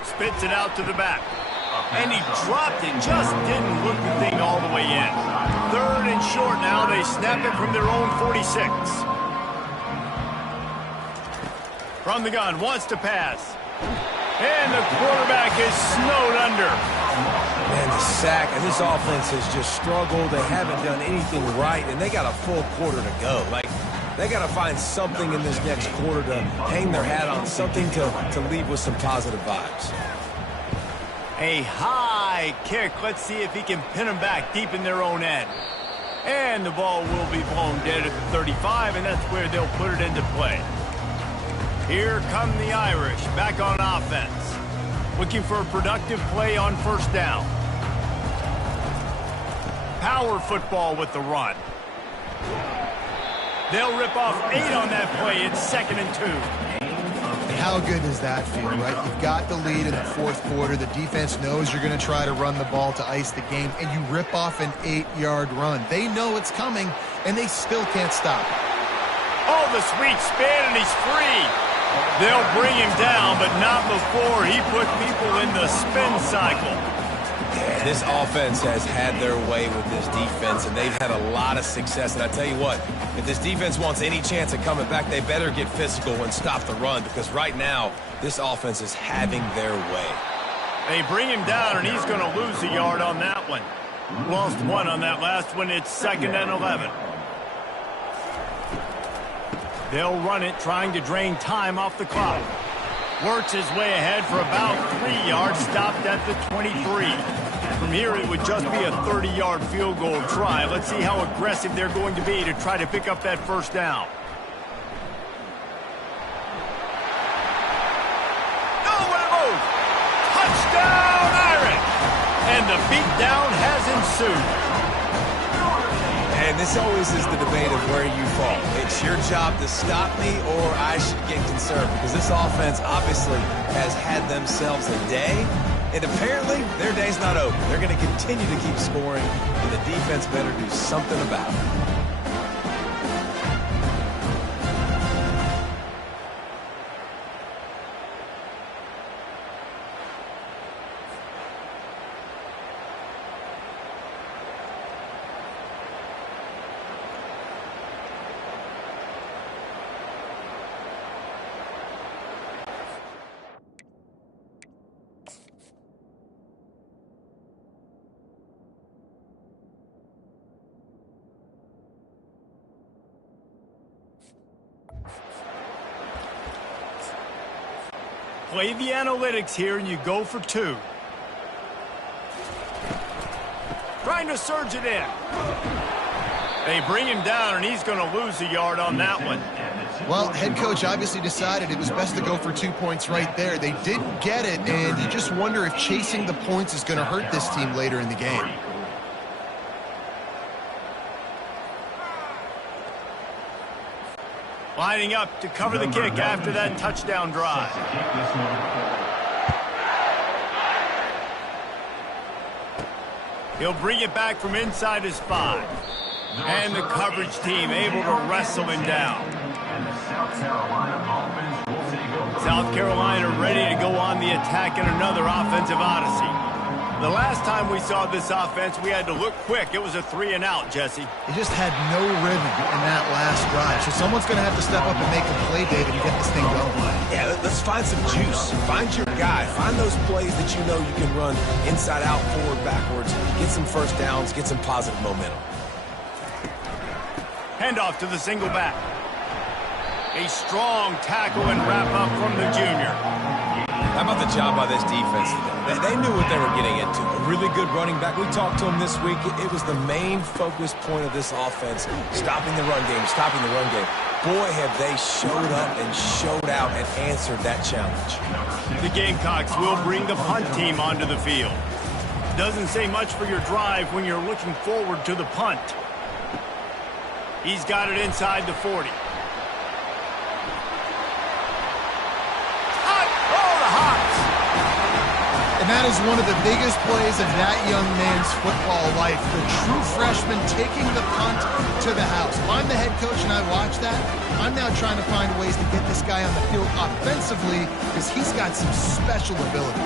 Spits it out to the back. And he dropped it. Just didn't look the thing all the way in. 3rd and short now. They snap it from their own 46. From the gun, wants to pass. And the quarterback is snowed under. Man, the sack, and this offense has just struggled. They haven't done anything right, and they got a full quarter to go. Like, they got to find something in this next quarter to hang their hat on, something to leave with some positive vibes. A high kick. Let's see if he can pin them back deep in their own end. And the ball will be blown dead at the 35, and that's where they'll put it into play. Here come the Irish, back on offense. Looking for a productive play on first down. Power football with the run. They'll rip off 8 on that play. It's 2nd and 2. How good does that feel, right? You've got the lead in the 4th quarter. The defense knows you're going to try to run the ball to ice the game, and you rip off an 8-yard run. They know it's coming, and they still can't stop it. Oh, the sweet spin, and he's free. They'll bring him down, but not before he put people in the spin cycle. Yeah, this offense has had their way with this defense, and they've had a lot of success. And I tell you what, if this defense wants any chance of coming back, they better get physical and stop the run, because right now, this offense is having their way. They bring him down, and he's going to lose a yard on that one. Lost 1 on that last one. It's 2nd and 11. They'll run it, trying to drain time off the clock. Works his way ahead for about 3 yards, stopped at the 23. From here, it would just be a 30-yard field goal try. Let's see how aggressive they're going to be to try to pick up that first down. Nowhere to move. Touchdown, Irish! And the beatdown has ensued. And this always is the debate of where you fall. It's your job to stop me, or I should get concerned, because this offense obviously has had themselves a day, and apparently their day's not over. They're going to continue to keep scoring, and the defense better do something about it. Play the analytics here, and you go for 2. Trying to surge it in. They bring him down, and he's going to lose a yard on that one. Well, head coach obviously decided it was best to go for 2 points right there. They didn't get it, and you just wonder if chasing the points is going to hurt this team later in the game. Lining up to cover the kick after that touchdown drive. He'll bring it back from inside his 5. And the coverage team able to wrestle him down. South Carolina ready to go on the attack in another offensive odyssey. The last time we saw this offense, we had to look quick. It was a 3-and-out, Jesse. They just had no rhythm in that last drive. So someone's going to have to step up and make a play, David, and get this thing going. Yeah, let's find some juice. Find your guy. Find those plays that you know you can run inside out, forward, backwards. Get some first downs. Get some positive momentum. Handoff to the single back. A strong tackle and wrap up from the junior. How about the job by this defense today? They knew what they were getting into. A really good running back. We talked to him this week. It was the main focus point of this offense, stopping the run game, stopping the run game. Boy, have they showed up and showed out and answered that challenge. The Gamecocks will bring the punt team onto the field. Doesn't say much for your drive when you're looking forward to the punt. He's got it inside the 40. And that is one of the biggest plays of that young man's football life. The true freshman taking the punt to the house. If I'm the head coach and I watch that, I'm now trying to find ways to get this guy on the field offensively because he's got some special ability.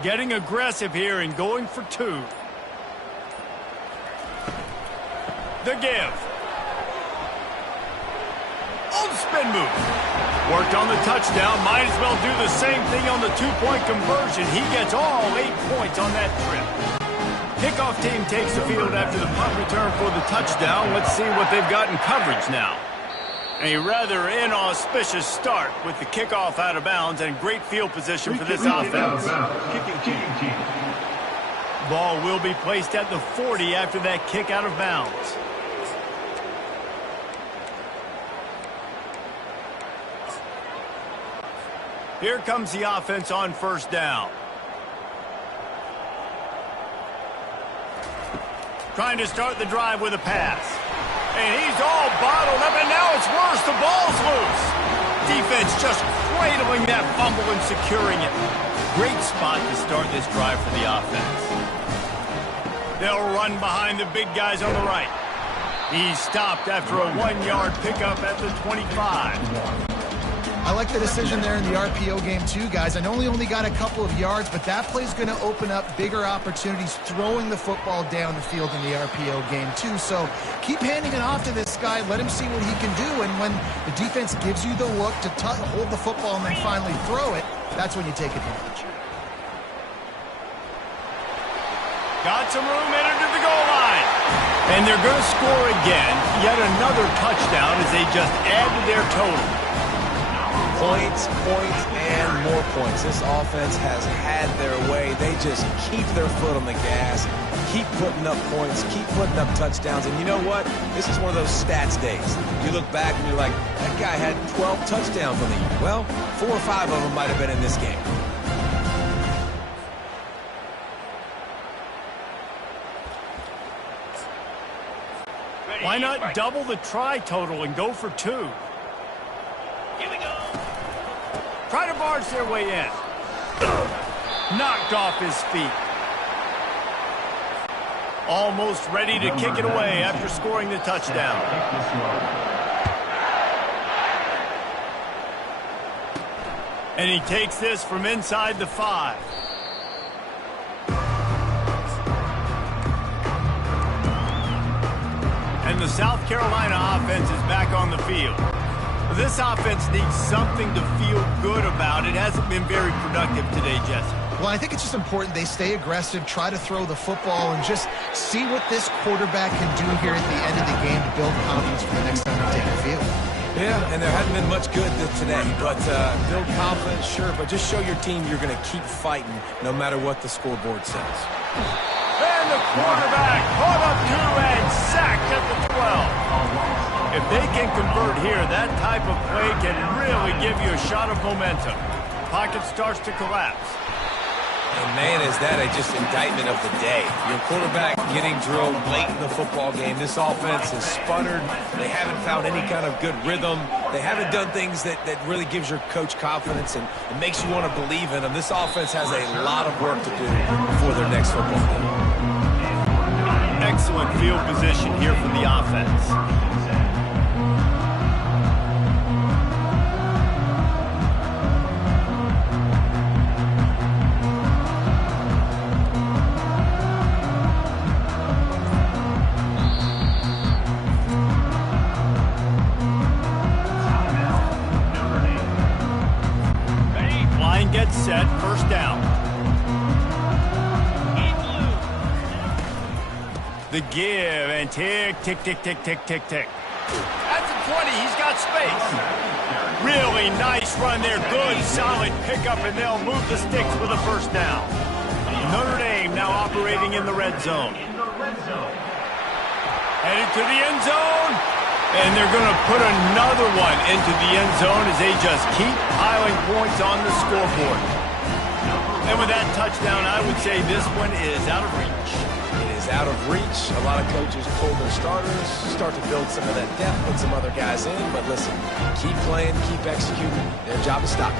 Getting aggressive here and going for 2. The give. On spin move. Worked on the touchdown. Might as well do the same thing on the 2-point conversion. He gets all 8 points on that trip. Kickoff team takes the field after the punt return for the touchdown. Let's see what they've got in coverage now. A rather inauspicious start with the kickoff out of bounds and great field position for this offense. Ball will be placed at the 40 after that kick out of bounds. Here comes the offense on first down. Trying to start the drive with a pass. And he's all bottled up, and now it's worse. The ball's loose. Defense just cradling that fumble and securing it. Great spot to start this drive for the offense. They'll run behind the big guys on the right. He's stopped after a 1-yard pickup at the 25. I like the decision there in the RPO game too, guys. I know he only got a couple of yards, but that play's going to open up bigger opportunities throwing the football down the field in the RPO game too. So keep handing it off to this guy. Let him see what he can do. And when the defense gives you the look to hold the football and then finally throw it, that's when you take advantage. Got some room, entered to the goal line. And they're going to score again. Yet another touchdown as they just add to their total. Points, and more points. This offense has had their way. They just keep their foot on the gas, keep putting up points, keep putting up touchdowns. And you know what? This is one of those stats days. You look back and you're like, that guy had 12 touchdowns on the year. Well, 4 or 5 of them might have been in this game. Why not double the try total and go for 2? Here we go. Try to barge their way in. Knocked off his feet. Almost ready to kick it away after scoring the touchdown. And he takes this from inside the 5. And the South Carolina offense is back on the field. This offense needs something to feel good about. It hasn't been very productive today, Jesse. Well, I think it's just important they stay aggressive, try to throw the football, and just see what this quarterback can do here at the end of the game to build confidence for the next time they take the field. Yeah, and there hasn't been much good today, but build confidence, sure, but just show your team you're going to keep fighting no matter what the scoreboard says. And the quarterback caught up to and sacked at the 12. If they can convert here, that type of play can really give you a shot of momentum. Pocket starts to collapse. And man, is that just indictment of the day. Your quarterback getting drilled late in the football game. This offense has sputtered. They haven't found any kind of good rhythm. They haven't done things that really gives your coach confidence and it makes you want to believe in them. This offense has a lot of work to do before their next football game. Excellent field position here from the offense. The give and tick, tick, tick, tick, tick, tick, tick. At the 20, he's got space. Really nice run there. Good, solid pickup, and they'll move the sticks with a first down. Notre Dame now operating in the red zone. Headed to the end zone. And they're going to put another one into the end zone as they just keep piling points on the scoreboard. And with that touchdown, I would say this one is out of reach. It is out of reach. A lot of coaches pull their starters, start to build some of that depth, put some other guys in. But listen, keep playing, keep executing. Their job is stop.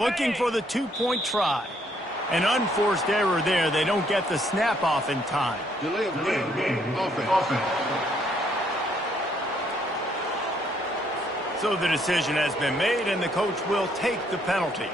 Looking for the two-point try. An unforced error there. They don't get the snap off in time. Delay of game. Offense. So the decision has been made, and the coach will take the penalty.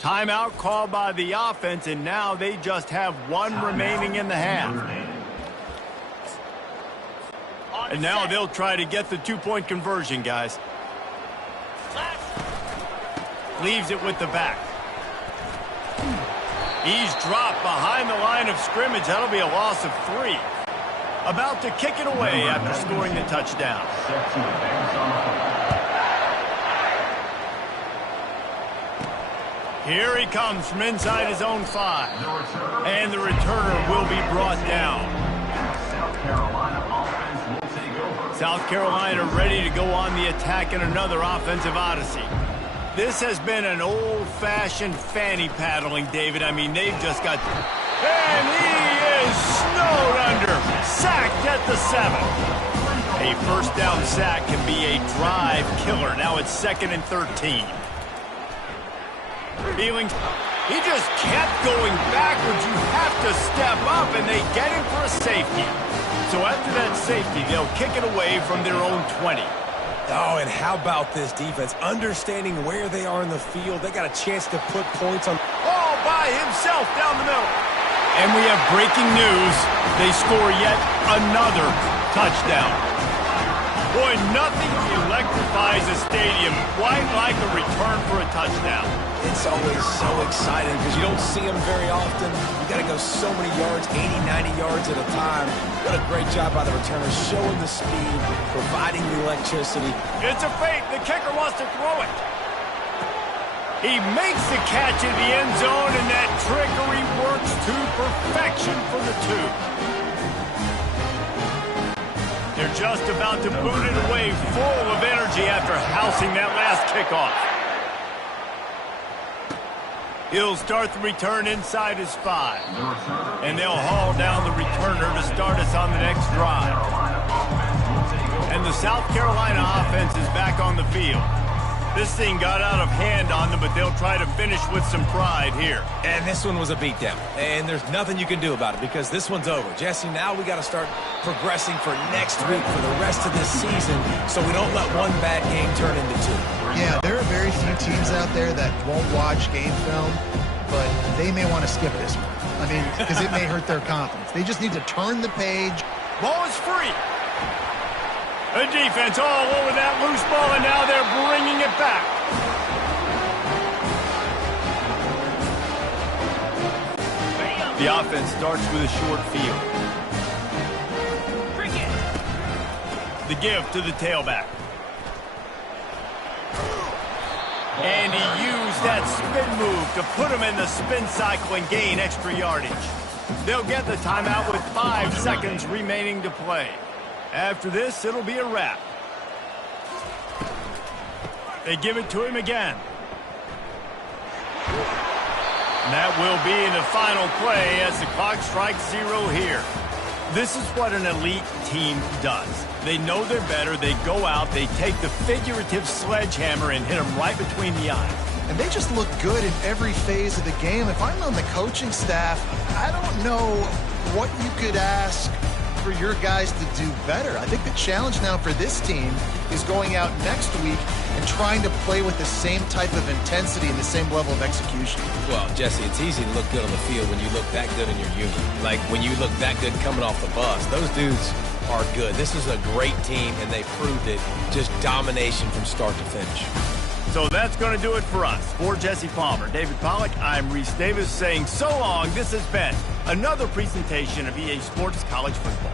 Timeout called by the offense, and now they just have one remaining in the half. And now they'll try to get the two-point conversion, guys. Leaves it with the back. He's dropped behind the line of scrimmage. That'll be a loss of 3. About to kick it away after scoring the touchdown. Here he comes from inside his own 5. And the returner will be brought down. South Carolina ready to go on the attack in another offensive odyssey. This has been an old-fashioned fanny paddling, David. I mean, they've just got... And he is snowed under. Sacked at the 7. A first down sack can be a drive killer. Now it's 2nd and 13. Feelings. He just kept going backwards. You have to step up, and they get him for a safety. So after that safety, they'll kick it away from their own 20. Oh, and how about this defense? Understanding where they are in the field. They got a chance to put points on... All by himself down the middle. And we have breaking news. They score yet another touchdown. Boy, nothing electrifies a stadium quite like a return for a touchdown. It's always so exciting because you don't see them very often. You got to go so many yards, 80, 90 yards at a time. What a great job by the returner, showing the speed, providing the electricity. It's a fake. The kicker wants to throw it. He makes the catch in the end zone, and that trickery works to perfection for the 2. They're just about to boot it away, full of energy after housing that last kickoff. He'll start the return inside his 5. And they'll haul down the returner to start us on the next drive. And the South Carolina offense is back on the field. This thing got out of hand on them, but they'll try to finish with some pride here. And this one was a beatdown. And there's nothing you can do about it because this one's over. Jesse, now we got to start progressing for next week for the rest of this season so we don't let one bad game turn into 2. Yeah, there are very few teams out there that won't watch game film, but they may want to skip this one. I mean, because it may hurt their confidence. They just need to turn the page. Ball is free. The defense all over that loose ball, and now they're bringing it back. The offense starts with a short field. The give to the tailback. And he used that spin move to put him in the spin cycle and gain extra yardage. They'll get the timeout with 5 seconds remaining to play. After this, it'll be a wrap. They give it to him again. And that will be the final play as the clock strikes 0 here. This is what an elite team does. They know they're better. They go out. They take the figurative sledgehammer and hit them right between the eyes. And they just look good in every phase of the game. If I'm on the coaching staff, I don't know what you could ask for your guys to do better. I think the challenge now for this team is going out next week and trying to play with the same type of intensity and the same level of execution. Well, Jesse, it's easy to look good on the field when you look that good in your unit. Like when you look that good coming off the bus. Those dudes are good. This is a great team, and they proved it. Just domination from start to finish. So that's going to do it for us. For Jesse Palmer, David Pollack, I'm Reese Davis saying so long. This has been another presentation of EA Sports College Football.